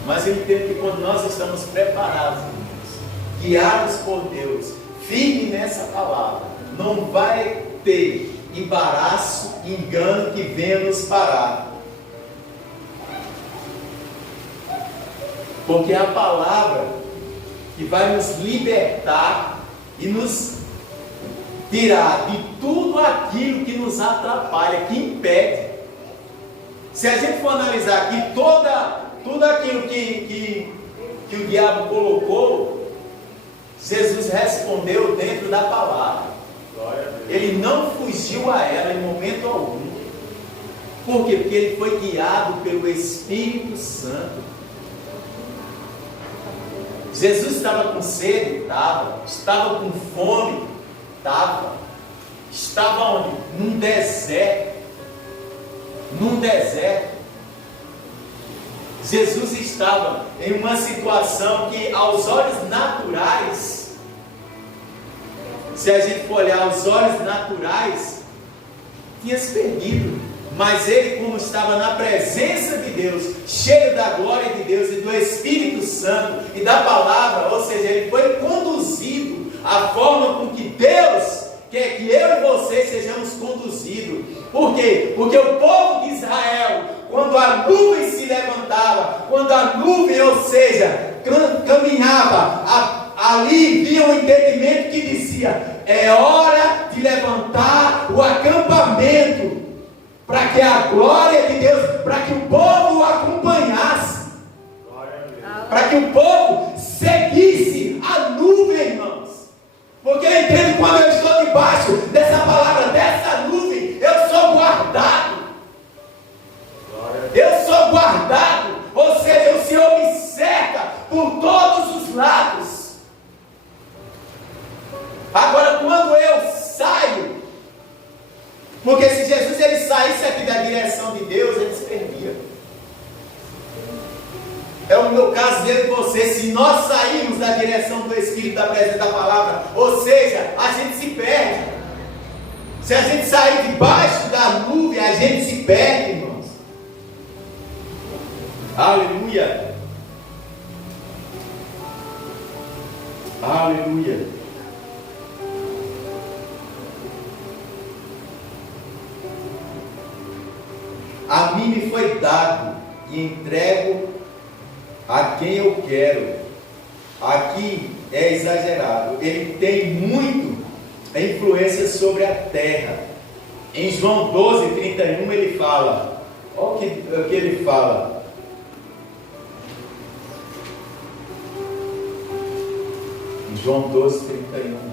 Mas eu entendo que quando nós estamos preparados, irmãos, guiados por Deus, firme nessa palavra, não vai ter embaraço, engano que venha nos parar. Porque é a palavra que vai nos libertar e nos tirar de tudo aquilo que nos atrapalha, que impede. Se a gente for analisar aqui tudo aquilo que o diabo colocou, Jesus respondeu dentro da palavra. Ele não fugiu a ela em momento algum. Por quê? Porque ele foi guiado pelo Espírito Santo. Jesus estava com sede? Estava. Estava com fome? Estava. Estava onde? Num deserto. Num deserto. Jesus estava em uma situação que aos olhos naturais, se a gente for olhar aos olhos naturais, tinha se perdido. Mas ele, como estava na presença de Deus, cheio da glória de Deus e do Espírito Santo e da palavra, ou seja, ele foi conduzido à forma com que Deus quer que eu e você sejamos conduzidos. Por quê? Porque o povo de Israel, quando a nuvem se levantava, quando a nuvem, ou seja, caminhava, ali vinha um entendimento que dizia: é hora de levantar o acampamento, para que a glória de Deus, para que o povo o acompanhasse, para que o povo seguisse a nuvem, irmãos. Porque eu entendo, quando eu estou debaixo dessa palavra, dessa nuvem, eu sou guardado. Eu sou guardado, ou seja, o Senhor me cerca por todos os lados. Agora, quando eu saio, porque se Jesus ele saísse aqui da direção de Deus, ele se perdia. É o meu caso dizer de você: se nós sairmos da direção do Espírito, da presença da palavra, ou seja, a gente se perde. Se a gente sair debaixo da nuvem, a gente se perde, irmãos. Aleluia. Aleluia. A mim me foi dado e entrego a quem eu quero. Aqui é exagerado. Ele tem muito influência sobre a terra. Em João 12:31 ele fala. Olha o que ele fala. Em João 12:31.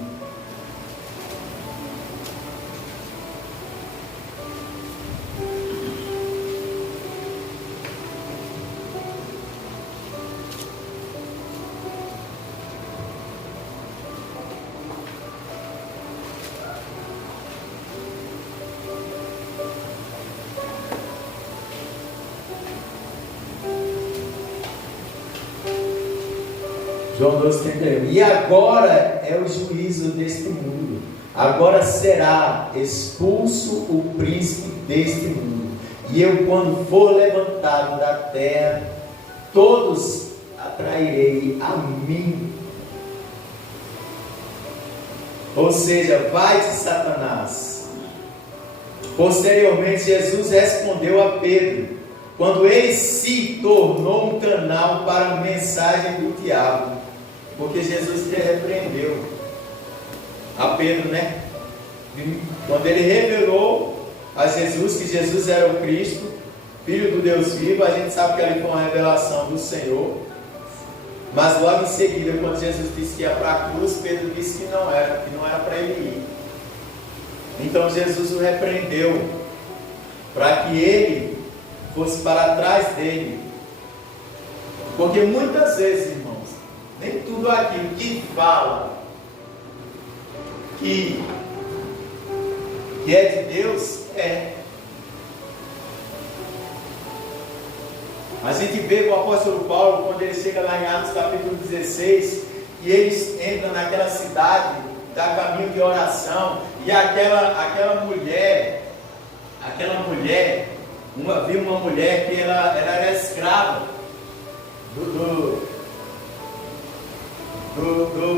João 12:31. E agora é o juízo deste mundo. Agora será expulso o príncipe deste mundo. E eu, quando for levantado da terra, todos atrairei a mim. Ou seja, vai-te, Satanás. Posteriormente, Jesus respondeu a Pedro: quando ele se tornou um canal para a mensagem do diabo, porque Jesus repreendeu a Pedro, né? Quando ele revelou a Jesus que Jesus era o Cristo, Filho do Deus vivo, a gente sabe que ali foi uma revelação do Senhor. Mas logo em seguida, quando Jesus disse que ia para a cruz, Pedro disse que não era para ele ir. Então Jesus o repreendeu para que ele fosse para trás dele. Porque muitas vezes, irmãos, nem tudo aquilo que fala que é de Deus é. A gente vê o apóstolo Paulo, quando ele chega lá em Atos capítulo 16, e eles entram naquela cidade, dá caminho de oração, e aquela mulher, viu uma mulher que ela era escrava do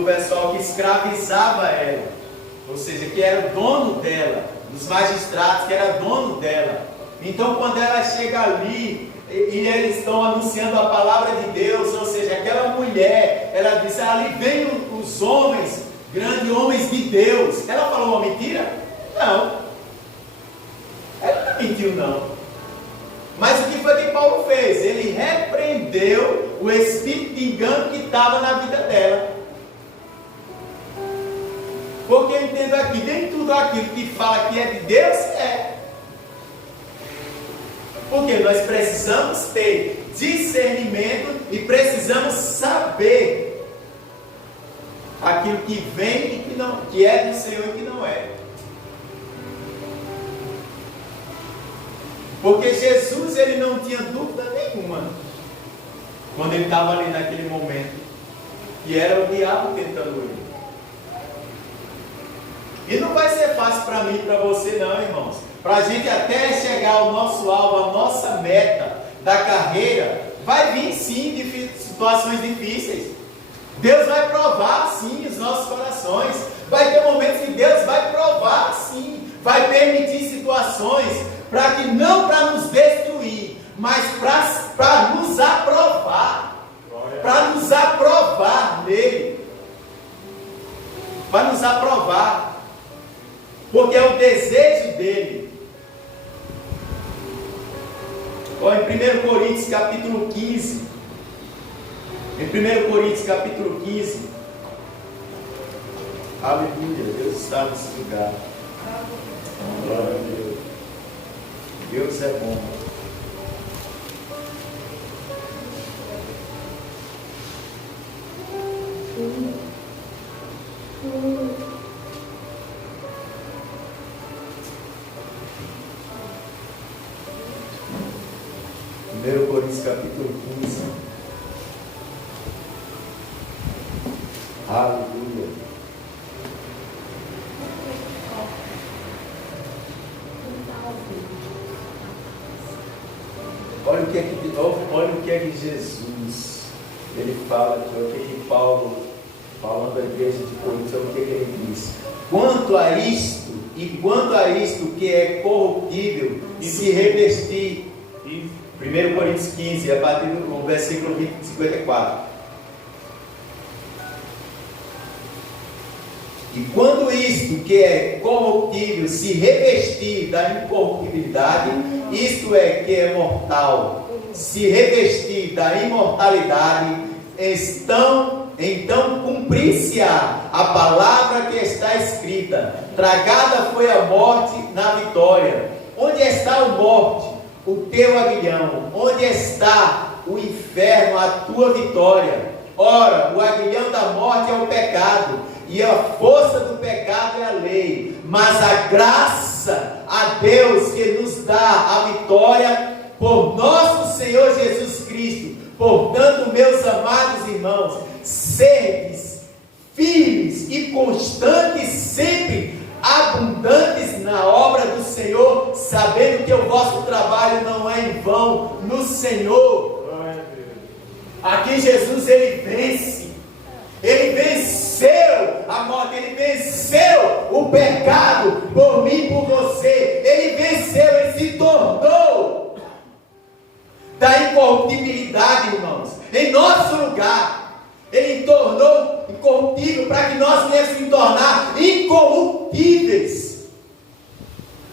pessoal que escravizava ela, ou seja, que era o dono dela, dos magistrados, que era dono dela. Então quando ela chega ali, e eles estão anunciando a palavra de Deus, ou seja, aquela mulher, ela disse, ali vem os homens, grandes homens de Deus. Ela falou uma mentira? Não. Ela não mentiu, não. Mas o que foi que Paulo fez? Ele repreendeu o espírito de engano que estava na vida dela. Porque eu entendo aqui, nem tudo aquilo que fala que é de Deus é. Porque nós precisamos ter discernimento e precisamos saber aquilo que vem e que é do Senhor e que não é. Porque Jesus, ele não tinha dúvida nenhuma quando ele estava ali naquele momento, que era o diabo tentando ele. E não vai ser fácil para mim e para você não, irmãos. Para a gente até chegar ao nosso alvo, a nossa meta da carreira, vai vir sim situações difíceis. Deus vai provar sim os nossos corações. Vai ter momentos que Deus vai provar sim. Vai permitir situações não para nos destruir, mas para nos aprovar. Para nos aprovar nele. Para nos aprovar. Porque é o desejo dele. Olha, em 1 Coríntios capítulo 15. Em 1 Coríntios capítulo 15. Aleluia, Deus está nesse lugar. Glória a Deus. Deus é bom. Primeiro Coríntios capítulo 15. Aleluia. Olha o que é que Jesus ele fala, o que é que Paulo, falando à igreja de Coríntios, olha o que é que ele diz. Quanto a isto que é corruptível e se revestir. 1 Coríntios 15, a partir do versículo 54. E quando isto que é corruptível se revestir da incorruptibilidade, isto é que é mortal, se revestir da imortalidade, então cumprir-se-á a palavra que está escrita: tragada foi a morte na vitória. Onde está a morte, o teu aguilhão? Onde está o inferno, a tua vitória? Ora, o aguilhão da morte é o pecado, e a força do pecado é a lei. Mas a graça a Deus que nos dá a vitória por nosso Senhor Jesus Cristo. Portanto, meus amados irmãos, sedes firmes e constantes, sempre abundantes na obra do Senhor, sabendo que o vosso trabalho não é em vão no Senhor. Aqui Jesus, ele vence. Ele venceu a morte, ele venceu o pecado por mim e por você. Ele venceu, ele se tornou nosso lugar. Ele tornou incorruptível para que nós viéssemos nos tornar incorruptíveis.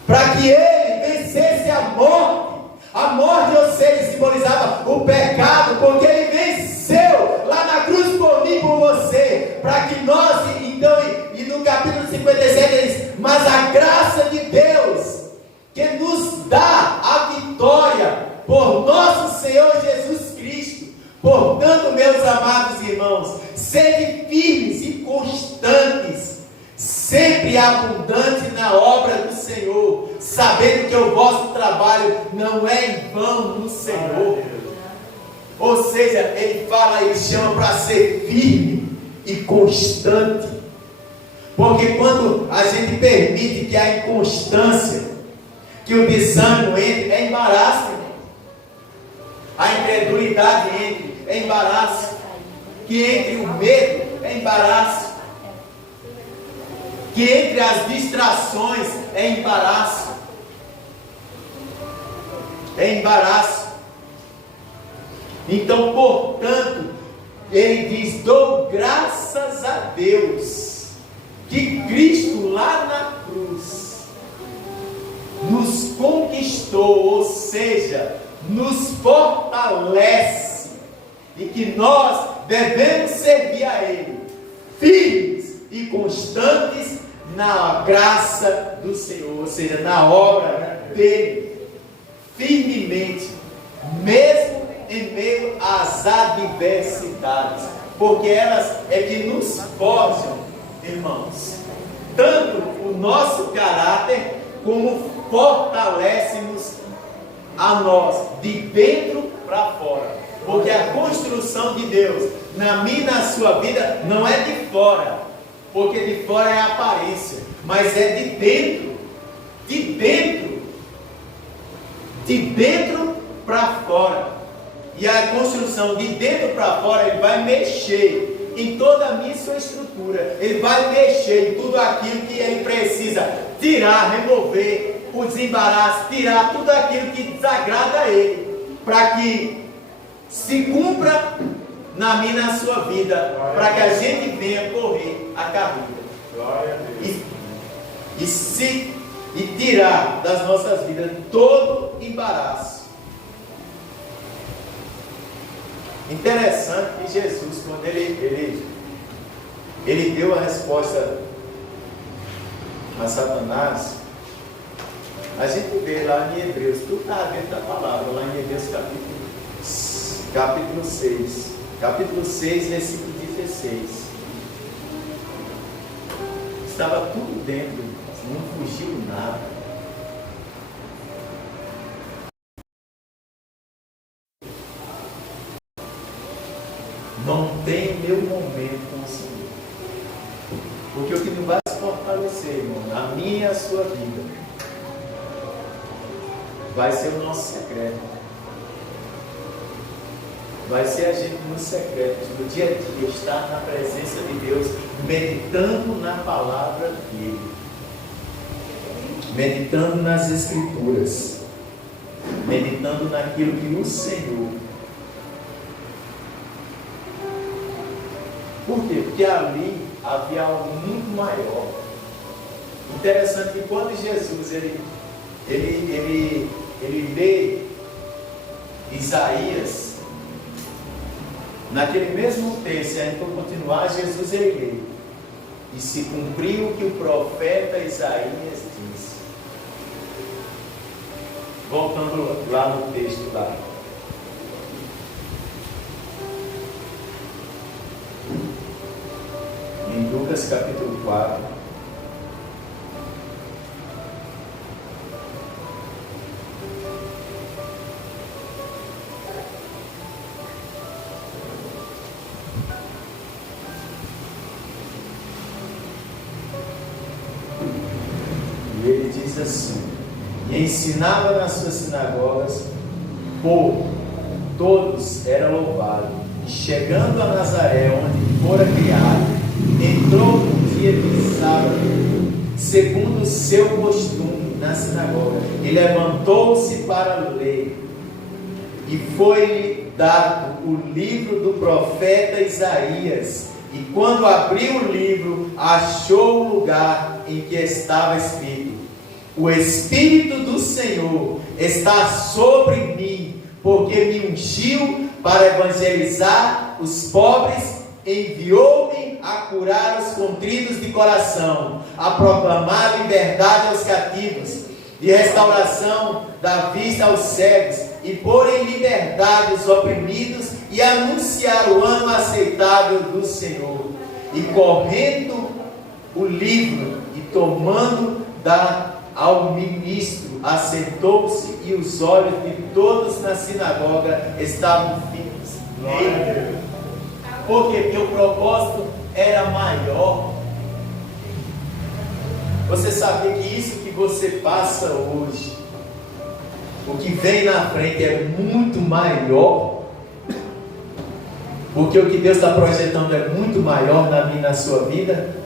Para que ele vencesse a morte. A morte, ou seja, simbolizava o pecado, porque ele venceu lá na cruz por mim e por você. Para que nós, então, e no capítulo 57 ele diz: mas a graça de Deus, que nos dá a vitória por nosso Senhor Jesus Cristo. Portanto, meus amados irmãos, sede firmes e constantes, sempre abundante na obra do Senhor, sabendo que o vosso trabalho não é em vão no Senhor. Ou seja, ele chama para ser firme e constante. Porque quando a gente permite que a inconstância, que o desânimo entre, é embaraço, irmão. A incredulidade entre, é embaraço. Que entre o medo, é embaraço. Que entre as distrações, é embaraço. É embaraço. Então, portanto, ele diz: dou graças a Deus que Cristo lá na cruz nos conquistou, ou seja, nos fortalece, e que nós devemos servir a Ele, firmes e constantes na graça do Senhor, ou seja, na obra dele, firmemente, mesmo em meio às adversidades, porque elas é que nos forjam, irmãos, tanto o nosso caráter, como fortalece-nos a nós, de dentro para fora. Porque a construção de Deus na minha e na sua vida não é de fora, porque de fora é a aparência, mas é de dentro, de dentro para fora. E a construção de dentro para fora, ele vai mexer em toda a minha e sua estrutura, ele vai mexer em tudo aquilo que ele precisa tirar, remover o desembaraço, tirar tudo aquilo que desagrada a ele, para que se cumpra na minha e na sua vida, para que a gente venha correr a carreira e tirar das nossas vidas todo embaraço. Interessante que Jesus, quando ele deu a resposta a Satanás, a gente vê lá em Hebreus, tudo está dentro da palavra, lá em Hebreus capítulo 6, versículo 16. Estava tudo dentro, não fugiu nada. Não tem meu momento com o Senhor. Porque o que não vai se fortalecer, irmão, na minha e a sua vida, vai ser o nosso secreto. Vai ser a gente no secreto, no dia a dia, estar na presença de Deus, meditando na palavra dele, meditando nas Escrituras, meditando naquilo que o Senhor. Por quê? Porque ali havia algo muito maior. Interessante que quando Jesus ele lê Isaías, naquele mesmo texto, ainda por continuar, Jesus ele lê: e se cumpriu o que o profeta Isaías disse. Voltando lá no texto lá. Em Lucas capítulo 4. E ele diz assim: e ensinava nas suas sinagogas, por todos era louvado. E chegando a Nazaré, onde fora criado, entrou um dia de sábado, segundo o seu costume, na sinagoga, e levantou-se para ler, e foi-lhe dado o livro do profeta Isaías. E quando abriu o livro, achou o lugar em que estava escrito: o Espírito do Senhor está sobre mim, porque me ungiu para evangelizar os pobres, enviou-me a curar os contritos de coração, a proclamar liberdade aos cativos e restauração da vista aos cegos, e pôr em liberdade os oprimidos, e anunciar o ano aceitável do Senhor. E correndo o livro e tomando ao ministro, assentou-se, e os olhos de todos na sinagoga estavam fitos nele. Por quê? Porque o propósito era maior. Você sabia que isso que você passa hoje, o que vem na frente é muito maior? Porque o que Deus está projetando é muito maior na minha e na sua vida.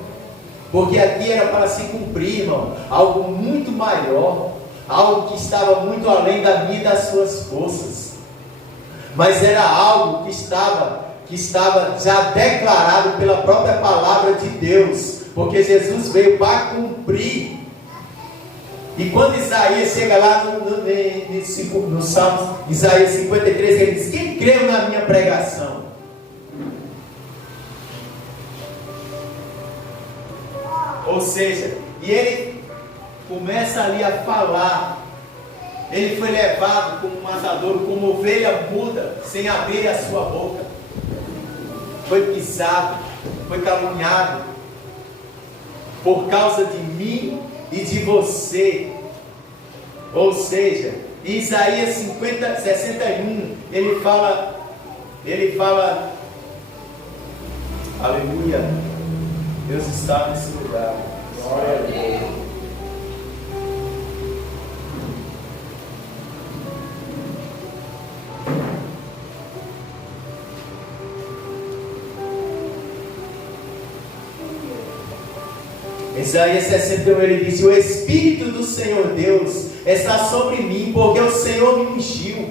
Porque aqui era para se cumprir, irmão, algo muito maior, algo que estava muito além da minha e das suas forças. Mas era algo que estava já declarado pela própria palavra de Deus, porque Jesus veio para cumprir. E quando Isaías chega lá no Salmo Isaías 53, ele diz: quem creu na minha pregação? Ou seja, e ele começa ali a falar. Ele foi levado como um matadouro, como ovelha muda, sem abrir a sua boca. Foi pisado, foi caluniado, por causa de mim e de você. Ou seja, em Isaías 61, ele fala, aleluia, Deus está nesse lugar. Glória a Deus. Isaías 61, ele diz: o Espírito do Senhor Deus está sobre mim, porque o Senhor me ungiu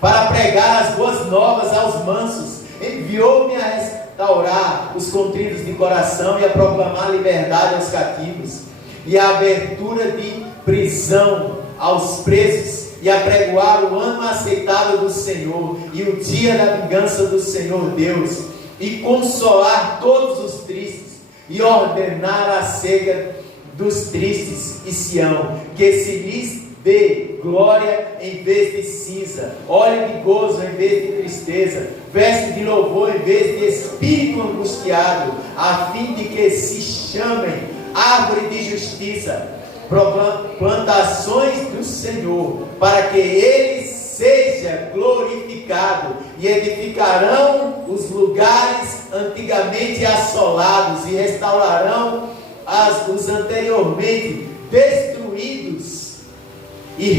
para pregar as boas novas aos mansos, enviou-me a restaurar os contritos de coração e a proclamar liberdade aos cativos, e a abertura de prisão aos presos, e a pregoar o ano aceitável do Senhor, e o dia da vingança do Senhor Deus, e consolar todos os tristes, e ordenar a cega dos tristes e Sião, que se lhes dê glória em vez de cinza, óleo de gozo em vez de tristeza, veste de louvor em vez de espírito angustiado, a fim de que se chamem árvore de justiça, plantações do Senhor, para que Ele seja glorificado, e edificarão os lugares antigamente assolados, e restaurarão os anteriormente destruídos, e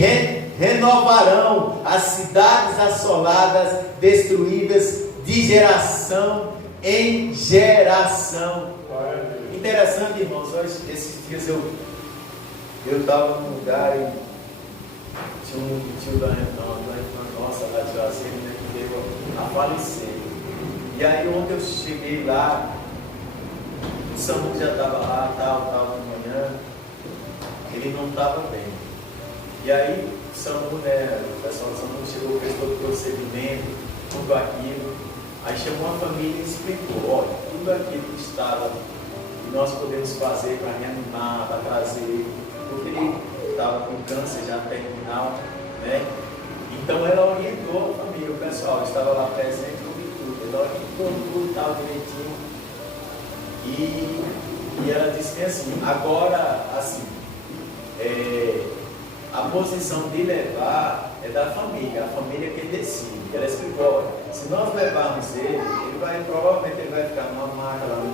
renovarão as cidades assoladas, destruídas de geração em geração. Interessante, irmãos, esses dias eu estava num lugar e tinha um tio da nossa lá de Juazeiro, né, que veio a falecer. E aí ontem eu cheguei lá, o SAMU já estava lá, tal de manhã, ele não estava bem. E aí o SAMU, né, o pessoal do SAMU chegou, fez todo o procedimento, tudo aquilo. Aí chamou a família e explicou: olha, tudo aquilo que estava, que nós podemos fazer para reanimar, para trazer, porque ele estava com câncer já terminal, né? Então ela orientou a família, o pessoal estava lá presente, tudo, ela orientou tudo, estava direitinho. E ela disse assim: agora, assim, a posição de levar é da família, a família que decide. Ela explicou: olha, se nós levarmos ele provavelmente ele vai ficar numa maca lá no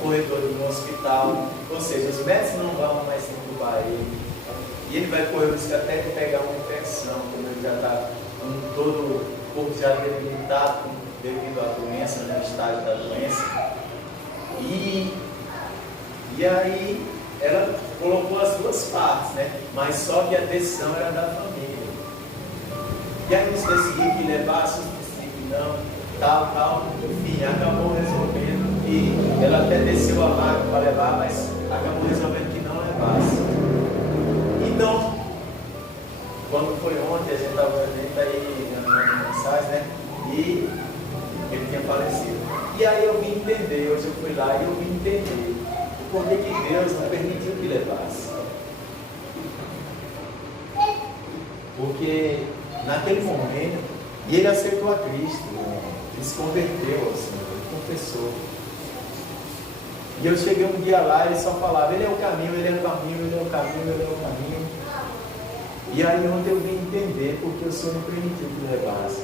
corredor de um hospital, ou seja, os médicos não vão mais intubar ele, e ele vai correr o risco até de pegar uma infecção, quando ele já está com todo o corpo já debilitado devido à doença, no estágio da doença. E aí ela colocou as duas partes, né? Mas só que a decisão era da família. E aí uns decidiram que levasse, uns decidiram que não, tal. Enfim, acabou resolvendo que ela até desceu a vaga para levar, mas acabou resolvendo que não levasse. Então, quando foi ontem, a gente estava aí na mensagem, né? E ele tinha falecido. E aí eu vim entender, hoje eu fui lá e eu vim entender por que Deus não permitiu que levasse. Porque naquele momento, e ele aceitou a Cristo, ele se converteu ao Senhor, ele confessou. E eu cheguei um dia lá e ele só falava, ele é o caminho, ele é o caminho, ele é o caminho, ele é o caminho. E aí ontem eu vim entender porque o Senhor não permitiu que levasse.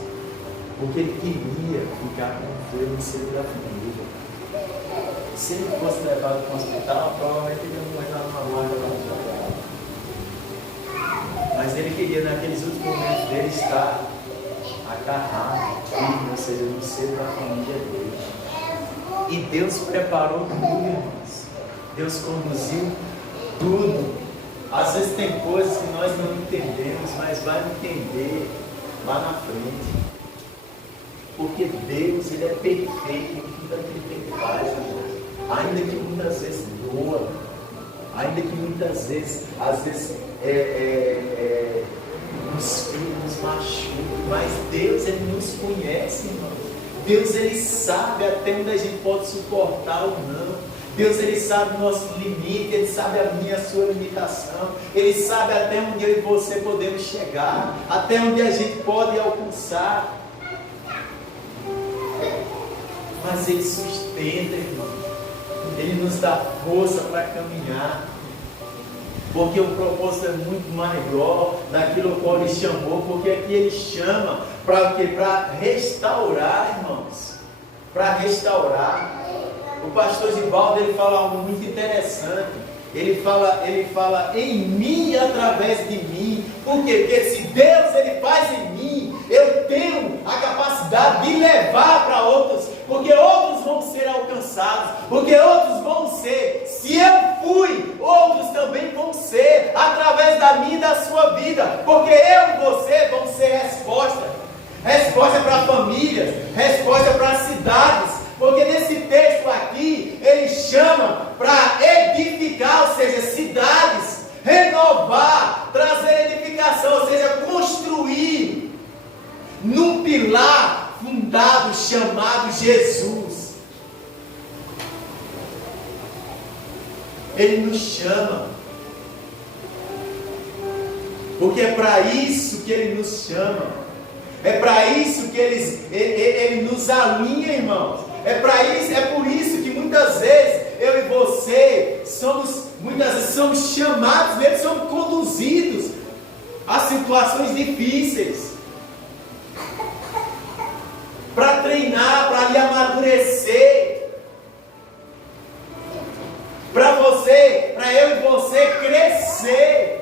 Porque ele queria ficar com Deus no seio da família. Se ele fosse levado para o hospital, provavelmente ele não ia estar numa loja lá jogado. Mas ele queria, naqueles últimos momentos dele, estar agarrado, firme, ou seja, no seio da família dele. E Deus preparou tudo, irmãos. Deus conduziu tudo. Às vezes tem coisas que nós não entendemos, mas vai entender lá na frente. Porque Deus, ele é perfeito em tudo aquilo que ele faz, irmãos. Ainda que muitas vezes doa, ainda que muitas vezes, às vezes, nos machuca, mas Deus, ele nos conhece, irmãos. Deus, ele sabe até onde a gente pode suportar ou não. Deus, ele sabe o nosso limite, ele sabe a minha, a sua limitação. Ele sabe até onde eu e você podemos chegar, até onde a gente pode alcançar. Mas ele sustenta, irmão. Ele nos dá força para caminhar. Porque o propósito é muito maior daquilo que ele chamou. Porque aqui ele chama para o quê? Para restaurar, irmãos. Para restaurar. O pastor Givaldo, ele fala algo muito interessante. Ele fala em mim e através de mim. Por quê? Porque se Deus, ele faz em mim, eu tenho a capacidade de levar para outros, porque outros vão ser alcançados, porque outros vão ser, se eu fui, outros também vão ser, através da minha e da sua vida, porque eu e você vamos ser resposta para famílias, resposta para cidades, porque nesse texto aqui, ele chama para edificar, ou seja, cidades, renovar, trazer edificação, ou seja, construir num pilar fundado, chamado Jesus. Ele nos chama, porque é para isso que ele nos chama, é para isso que ele nos alinha, irmãos. É por isso que muitas vezes eu e você muitas vezes somos chamados, mesmo somos conduzidos a situações difíceis, para treinar, para lhe amadurecer, para eu e você crescer.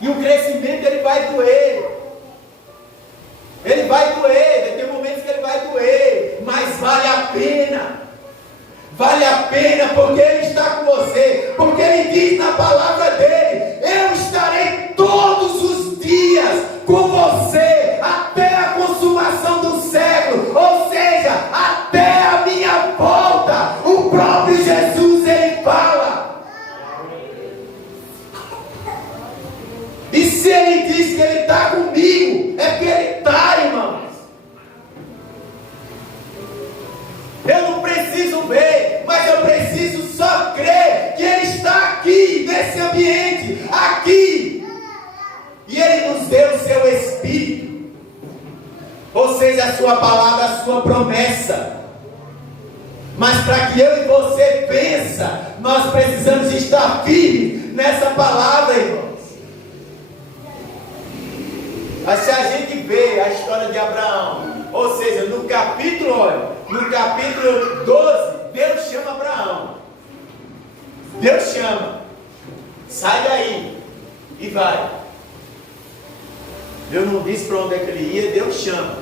E o crescimento, ele vai doer. Ele vai doer, tem momentos que ele vai doer, mas vale a pena. Vale a pena porque ele está com você, porque ele diz na palavra dele: eu estarei todos os dias com você até a consumação do século, ou seja, até a minha volta. O próprio Jesus, ele fala. E se ele diz que ele está comigo, é porque ele está, irmãos. Eu não preciso ver, mas eu preciso só crer que ele está aqui, nesse ambiente, aqui. E ele nos deu o seu Espírito, ou seja, a sua palavra, a sua promessa. Mas para que eu e você vença, nós precisamos estar firmes nessa palavra, irmãos. Mas se a gente vê a história de Abraão, ou seja, no capítulo 12, Deus chama Abraão. Deus chama. Sai daí e vai. Deus não disse para onde é que ele ia, Deus chama.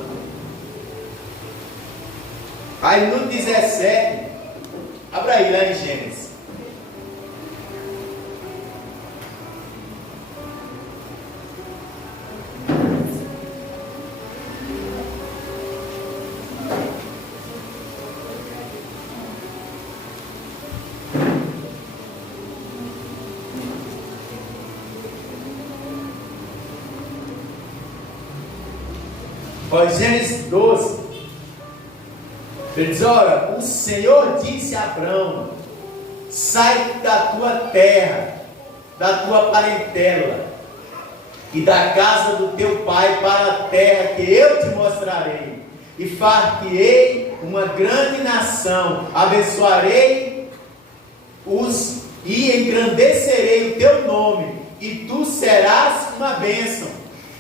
Aí no 17, abra aí lá em Gênesis. Olha, Gênesis 12. Ele diz: olha, o Senhor disse a Abrão: sai da tua terra, da tua parentela e da casa do teu pai para a terra que eu te mostrarei, e far-te-ei uma grande nação, abençoarei os e engrandecerei o teu nome, e tu serás uma bênção,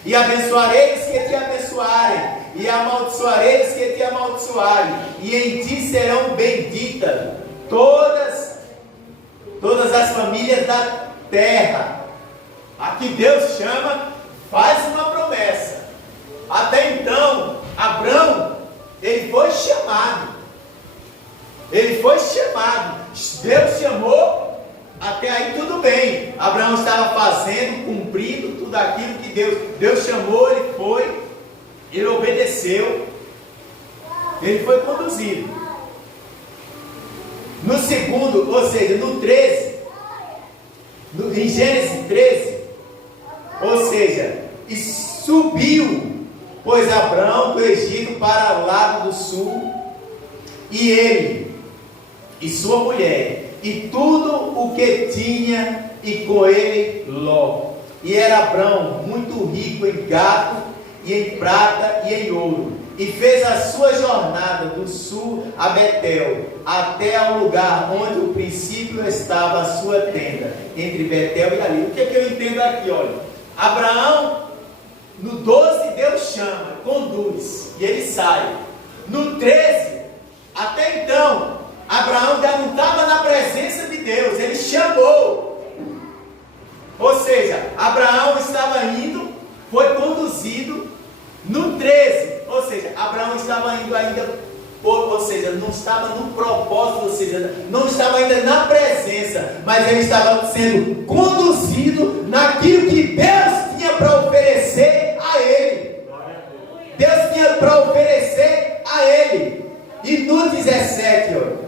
e abençoarei os que te abençoarem, e amaldiçoarei os que te amaldiçoarem, e em ti serão benditas todas as famílias da terra. Aqui Deus chama, faz uma promessa. Até então, Abrão, ele foi chamado. Deus chamou, até aí tudo bem. Abraão estava fazendo, cumprindo tudo aquilo que Deus chamou, ele foi, ele obedeceu, ele foi conduzido. No segundo, ou seja, no 13, em Gênesis 13, ou seja, e subiu, pois Abrão do Egito para o lado do sul, e ele, e sua mulher, e tudo o que tinha, e com ele Ló. E era Abrão muito rico em gado, e em prata, e em ouro. E fez a sua jornada do sul a Betel, até ao lugar onde o princípio estava a sua tenda, entre Betel e ali. O que é que eu entendo aqui? Olha, Abraão, no 12 Deus chama, conduz, e ele sai. No 13, até então, Abraão já não estava na presença de Deus, ele chamou. Ou seja, Abraão estava indo, foi conduzido. No 13, ou seja, Abraão estava indo ainda, ou seja, não estava no propósito, ou seja, não estava ainda na presença, mas ele estava sendo conduzido naquilo que Deus tinha para oferecer a ele. Deus tinha para oferecer a ele. E no 17, olha,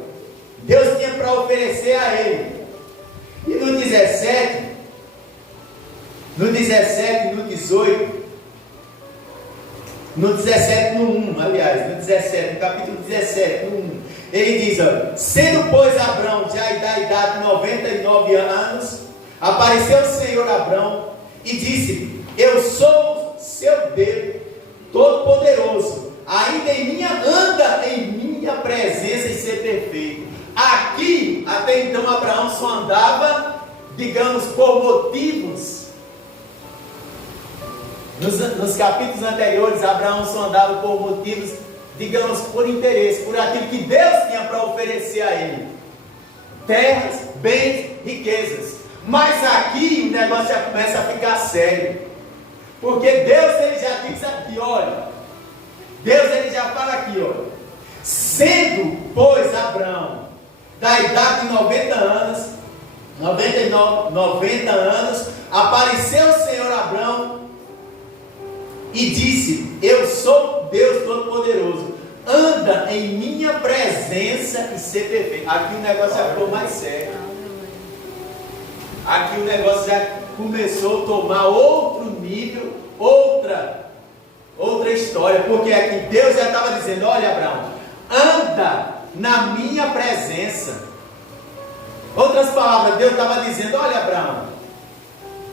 Deus tinha para oferecer a ele. E no 17, no 18, no 17, no 1, aliás, no 17, no capítulo 17, no 1, ele diz: olha, sendo pois Abrão já da idade de 99 anos, apareceu o Senhor a Abrão e disse: eu sou seu Deus Todo-Poderoso, ainda anda em minha presença e ser perfeito. Aqui, até então, Abraão só andava, digamos, por motivos. Nos capítulos anteriores, Abraão só andava por motivos, digamos, por interesse, por aquilo que Deus tinha para oferecer a ele: terras, bens, riquezas. Mas aqui o negócio já começa a ficar sério, porque Deus, ele já diz aqui, olha, Deus, ele já fala aqui, olha, sendo, pois, Abraão da idade de 90 anos, 90 anos, apareceu o Senhor a Abrão e disse: eu sou Deus Todo-Poderoso, anda em minha presença e ser perfeito. Aqui o negócio já ficou mais sério. Aqui o negócio já começou a tomar outro nível, outra história, porque aqui Deus já estava dizendo: olha, Abraão, anda na minha presença. Outras palavras, Deus estava dizendo: olha, Abraão,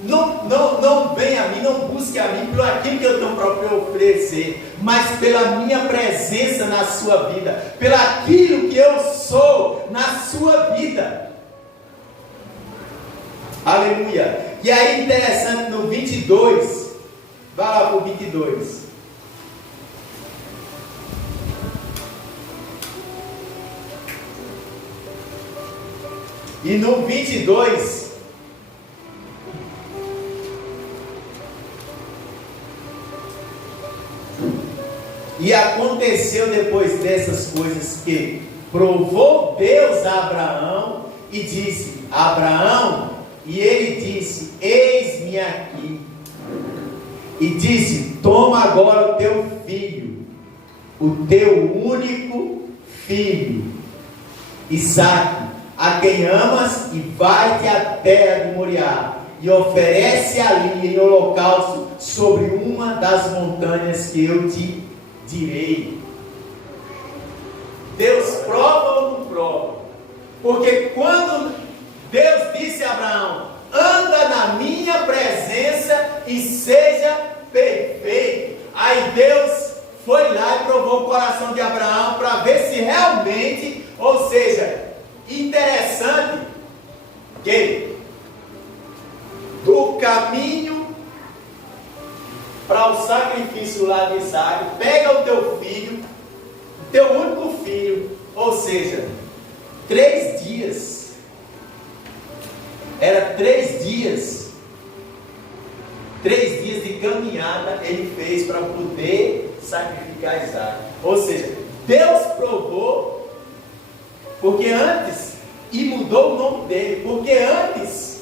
não venha a mim, não busque a mim por aquilo que eu tenho para oferecer, mas pela minha presença na sua vida, pelo aquilo que eu sou na sua vida. Aleluia. E aí interessante, no 22, vai lá para o 22. E no 22, e aconteceu depois dessas coisas que provou Deus a Abraão e disse: Abraão, e ele disse: eis-me aqui. E disse: toma agora o teu filho, o teu único filho, Isaque, a quem amas, e vai-te à terra de Moriá, e oferece ali em holocausto sobre uma das montanhas que eu te direi. Deus prova ou não prova? Porque quando Deus disse a Abraão: anda na minha presença e seja perfeito. Aí Deus foi lá e provou o coração de Abraão para ver se realmente, ou seja, interessante, que do caminho para o sacrifício lá de Isaac, pega o teu filho, teu único filho, ou seja, 3 dias. Era 3 dias. 3 dias de caminhada ele fez para poder sacrificar Isaac. Ou seja, Deus provou, porque antes, e mudou o nome dele, porque antes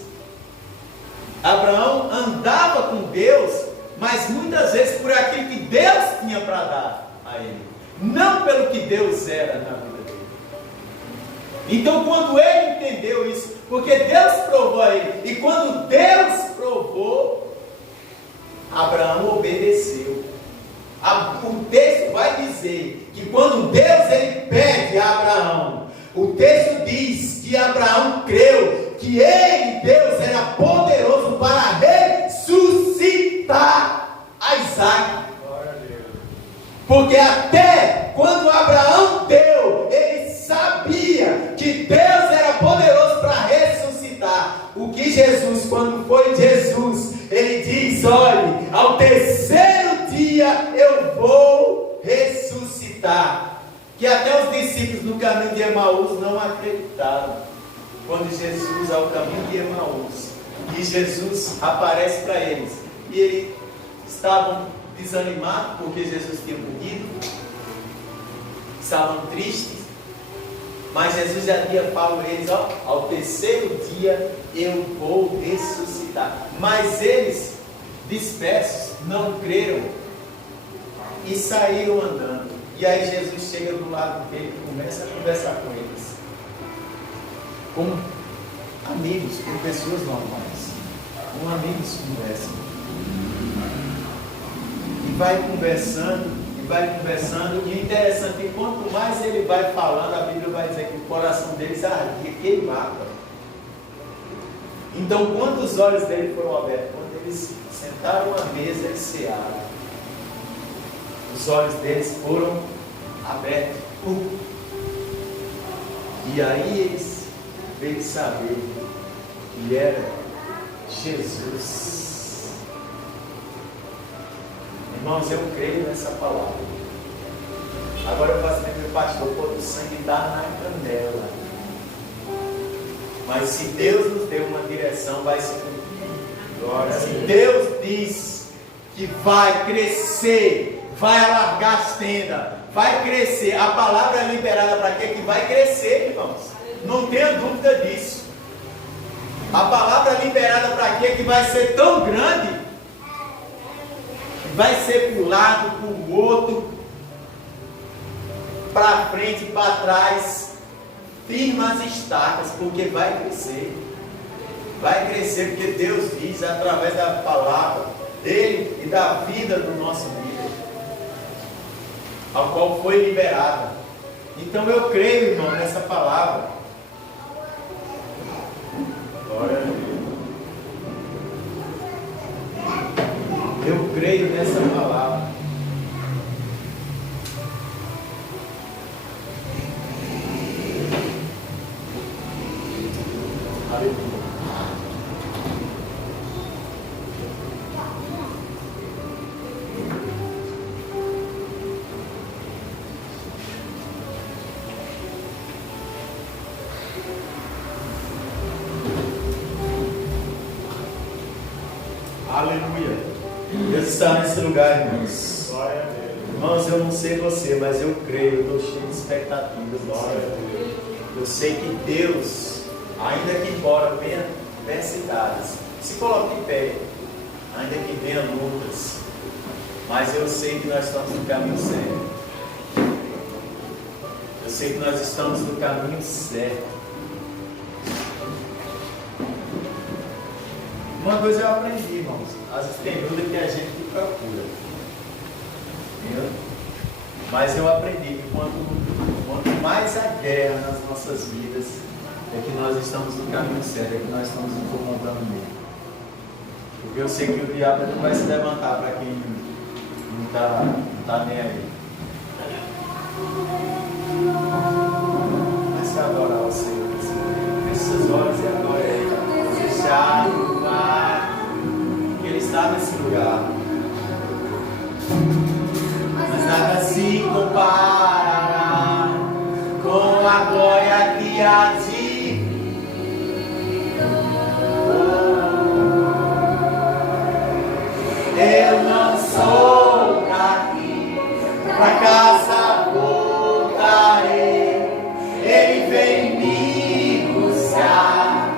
Abraão andava com Deus, mas muitas vezes por aquilo que Deus tinha para dar a ele, não pelo que Deus era na vida dele. Então quando ele entendeu isso, porque Deus provou a ele, e quando Deus provou, Abraão obedeceu. O texto vai dizer que quando Deus ele pede a Abraão, o texto diz que Abraão creu que ele, Deus, era poderoso para ressuscitar a Isaac. Porque até quando Abraão deu, ele sabia que Deus era poderoso para ressuscitar. O que Jesus, quando foi Jesus, ele diz: olhe, ao terceiro dia eu vou ressuscitar. Que até os discípulos no caminho de Emaús não acreditaram. Quando Jesus, ao caminho de Emaús, e Jesus aparece para eles, e eles estavam desanimados porque Jesus tinha morrido, estavam tristes, mas Jesus já havia falado a eles: ó, ao terceiro dia eu vou ressuscitar. Mas eles, dispersos, não creram e saíram andando. E aí Jesus chega do lado dele e começa a conversar com eles, como amigos, como pessoas normais, como amigos conversam. E vai conversando, e o interessante é que quanto mais ele vai falando, a Bíblia vai dizer que o coração deles ardia, queimava. Então, quando os olhos dele foram abertos, quando eles sentaram à mesa e cearam, os olhos deles foram abertos. E aí eles veio saber que era Jesus. Irmãos, eu creio nessa palavra. Agora eu faço meu pastor, quando o sangue está na canela. Mas se Deus nos deu uma direção, vai se cumprir. Se Deus diz que vai crescer, vai alargar as tendas, vai crescer, a palavra é liberada para quê? Que vai crescer, irmãos. Não tenha dúvida disso. A palavra é liberada para quê? Que vai ser tão grande, que vai ser para um lado, para o outro, para frente, para trás, firma as estacas, porque vai crescer. Vai crescer porque Deus diz através da palavra dele e da vida do nosso líder, ao qual foi liberada. Então eu creio, irmão, nessa palavra. Glória a Deus. Eu creio nessa palavra. Aleluia. Aleluia. Deus está nesse lugar, irmãos. Irmãos, eu não sei você, mas eu creio, eu estou cheio de expectativas. Eu sei que Deus, ainda que embora venha adversidades, se coloque em pé, ainda que venha lutas, mas eu sei que nós estamos no caminho certo. Eu sei que nós estamos no caminho certo. Uma coisa eu aprendi, irmãos. Às vezes tem dúvida que a gente procura. Entendeu? Mas eu aprendi que quanto mais a guerra nas nossas vidas, é que nós estamos no caminho certo, é que nós estamos incomodando nele. Porque eu sei que o diabo não vai se levantar para quem não está nem aí. Mas adorar ao Senhor, feche seus olhos e adore Ele. Deixar no lugar, Ele está nesse lugar. Mas nada se comparará com a glória que há de vir. Eu não sou daqui, pra casa voltarei. Ele vem me buscar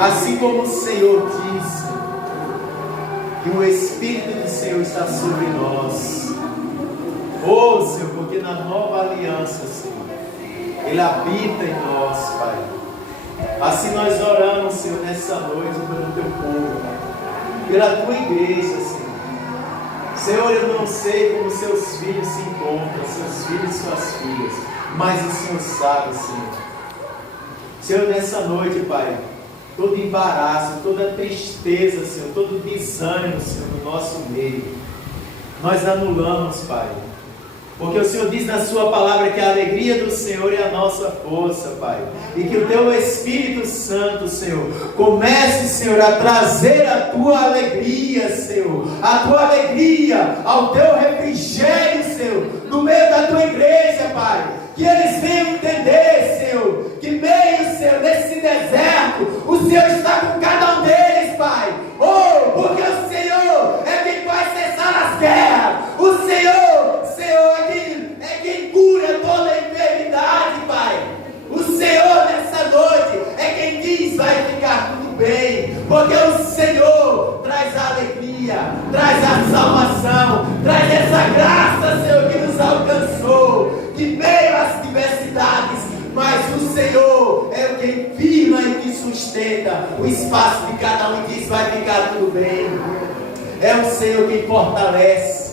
Assim como o Senhor disse que o Espírito do Senhor está sobre nós. Oh, Senhor, porque na nova aliança, Senhor, Ele habita em nós, Pai. Assim nós oramos, Senhor, nessa noite pelo Teu povo, pela Tua igreja, Senhor. Senhor, eu não sei como seus filhos se encontram, seus filhos e suas filhas, mas o Senhor sabe, Senhor. Senhor, nessa noite, Pai, todo embaraço, toda tristeza, Senhor, todo desânimo, Senhor, no nosso meio, nós anulamos, Pai. Porque o Senhor diz na sua palavra que a alegria do Senhor é a nossa força, Pai. E que o Teu Espírito Santo, Senhor, comece, Senhor, a trazer a Tua alegria, Senhor. A Tua alegria, ao Teu refrigério, Senhor, no meio da Tua igreja, Pai. Que eles venham entender, Senhor, que meio, Senhor, nesse deserto, o Senhor está com cada um deles, Pai. Oh, porque o Senhor é quem vai cessar as guerras. O Senhor é quem cura toda a enfermidade, Pai. O Senhor nessa noite é quem diz vai ficar tudo bem. Porque o Senhor traz a alegria, traz a salvação, traz essa graça, Senhor, que nos alcançou. Que meio às diversidades, mas o Senhor é quem firma e que sustenta o espaço de cada um e diz vai ficar tudo bem. É o Senhor quem fortalece.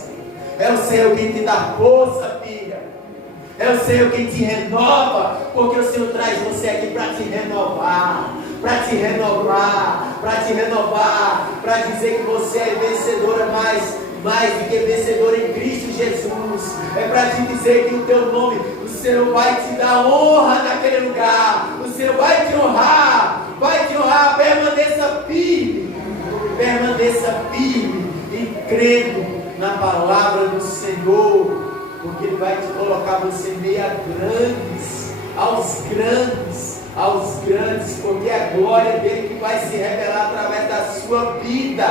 É o Senhor quem te dá força, filha. É o Senhor quem te renova. Porque o Senhor traz você aqui para te renovar. Para te renovar. Para te renovar. Para dizer que você é vencedora mais do que vencedora em Cristo Jesus. É para te dizer que o teu nome, o Senhor vai te dar honra naquele lugar. O Senhor vai te honrar. Vai te honrar. Permaneça firme. Permaneça firme e crendo na palavra do Senhor, porque Ele vai te colocar você meio a grandes, aos grandes, porque é a glória dele que vai se revelar através da sua vida.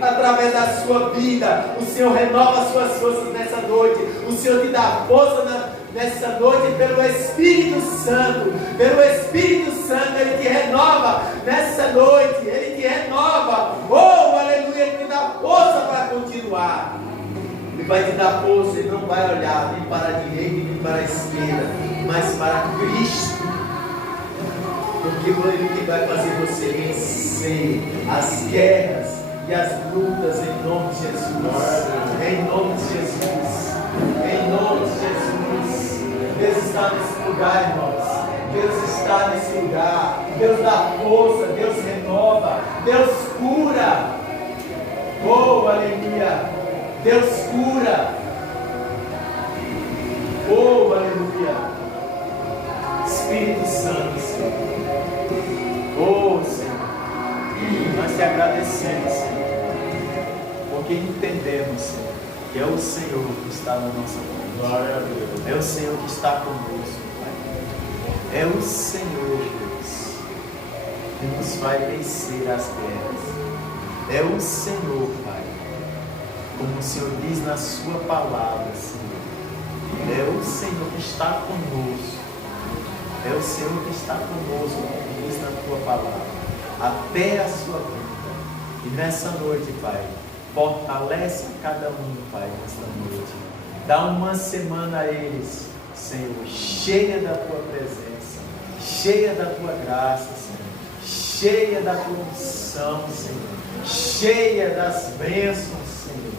Através da sua vida, o Senhor renova as suas forças nessa noite. O Senhor te dá força nessa noite pelo Espírito Santo. Pelo Espírito Santo, Ele te renova nessa noite. Ele te renova. Oh, aleluia, Ele te dá força para continuar. Ele vai te dar força. Ele não vai olhar nem para a direita nem para a esquerda, mas para Cristo. Porque Ele que vai fazer você vencer as guerras e as lutas em nome de Jesus. Em nome de Jesus. Em nome de Jesus. Deus está nesse lugar, irmãos. Deus está nesse lugar. Deus dá força. Deus renova. Deus cura. Oh, aleluia. Deus cura. Oh, aleluia. Espírito Santo, Senhor. Oh, Senhor. Nós te agradecemos, Senhor. Porque entendemos, Senhor, que é o Senhor que está na nossa vida. Glória a Deus. É o Senhor que está conosco, Pai. É o Senhor, Deus, que nos vai vencer as guerras. É o Senhor, Pai, como o Senhor diz na sua palavra, Senhor. É o Senhor que está conosco. É o Senhor que está conosco, como diz na tua palavra, até a sua vida. E nessa noite, Pai, fortalece cada um, Pai, nessa noite. Dá uma semana a eles, Senhor, cheia da tua presença, cheia da tua graça, Senhor, cheia da tua unção, Senhor, cheia das bênçãos, Senhor.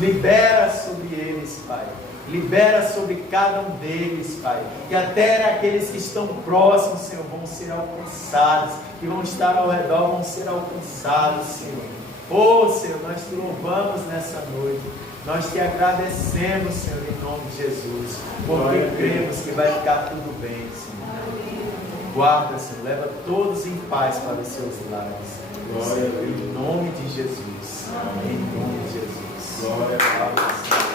Libera sobre eles, Pai. Libera sobre cada um deles, Pai. Que até aqueles que estão próximos, Senhor, vão ser alcançados. Que vão estar ao redor, vão ser alcançados, Senhor. Oh, Senhor, nós te louvamos nessa noite. Nós te agradecemos, Senhor, em nome de Jesus. Porque cremos que vai ficar tudo bem, Senhor. Guarda, Senhor. Leva todos em paz para os seus lares. Glória a Deus. Em nome de Jesus. Em nome de Jesus. Glória a Deus.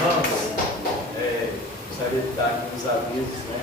Irmãos, gostaria de dar aqui uns avisos, né?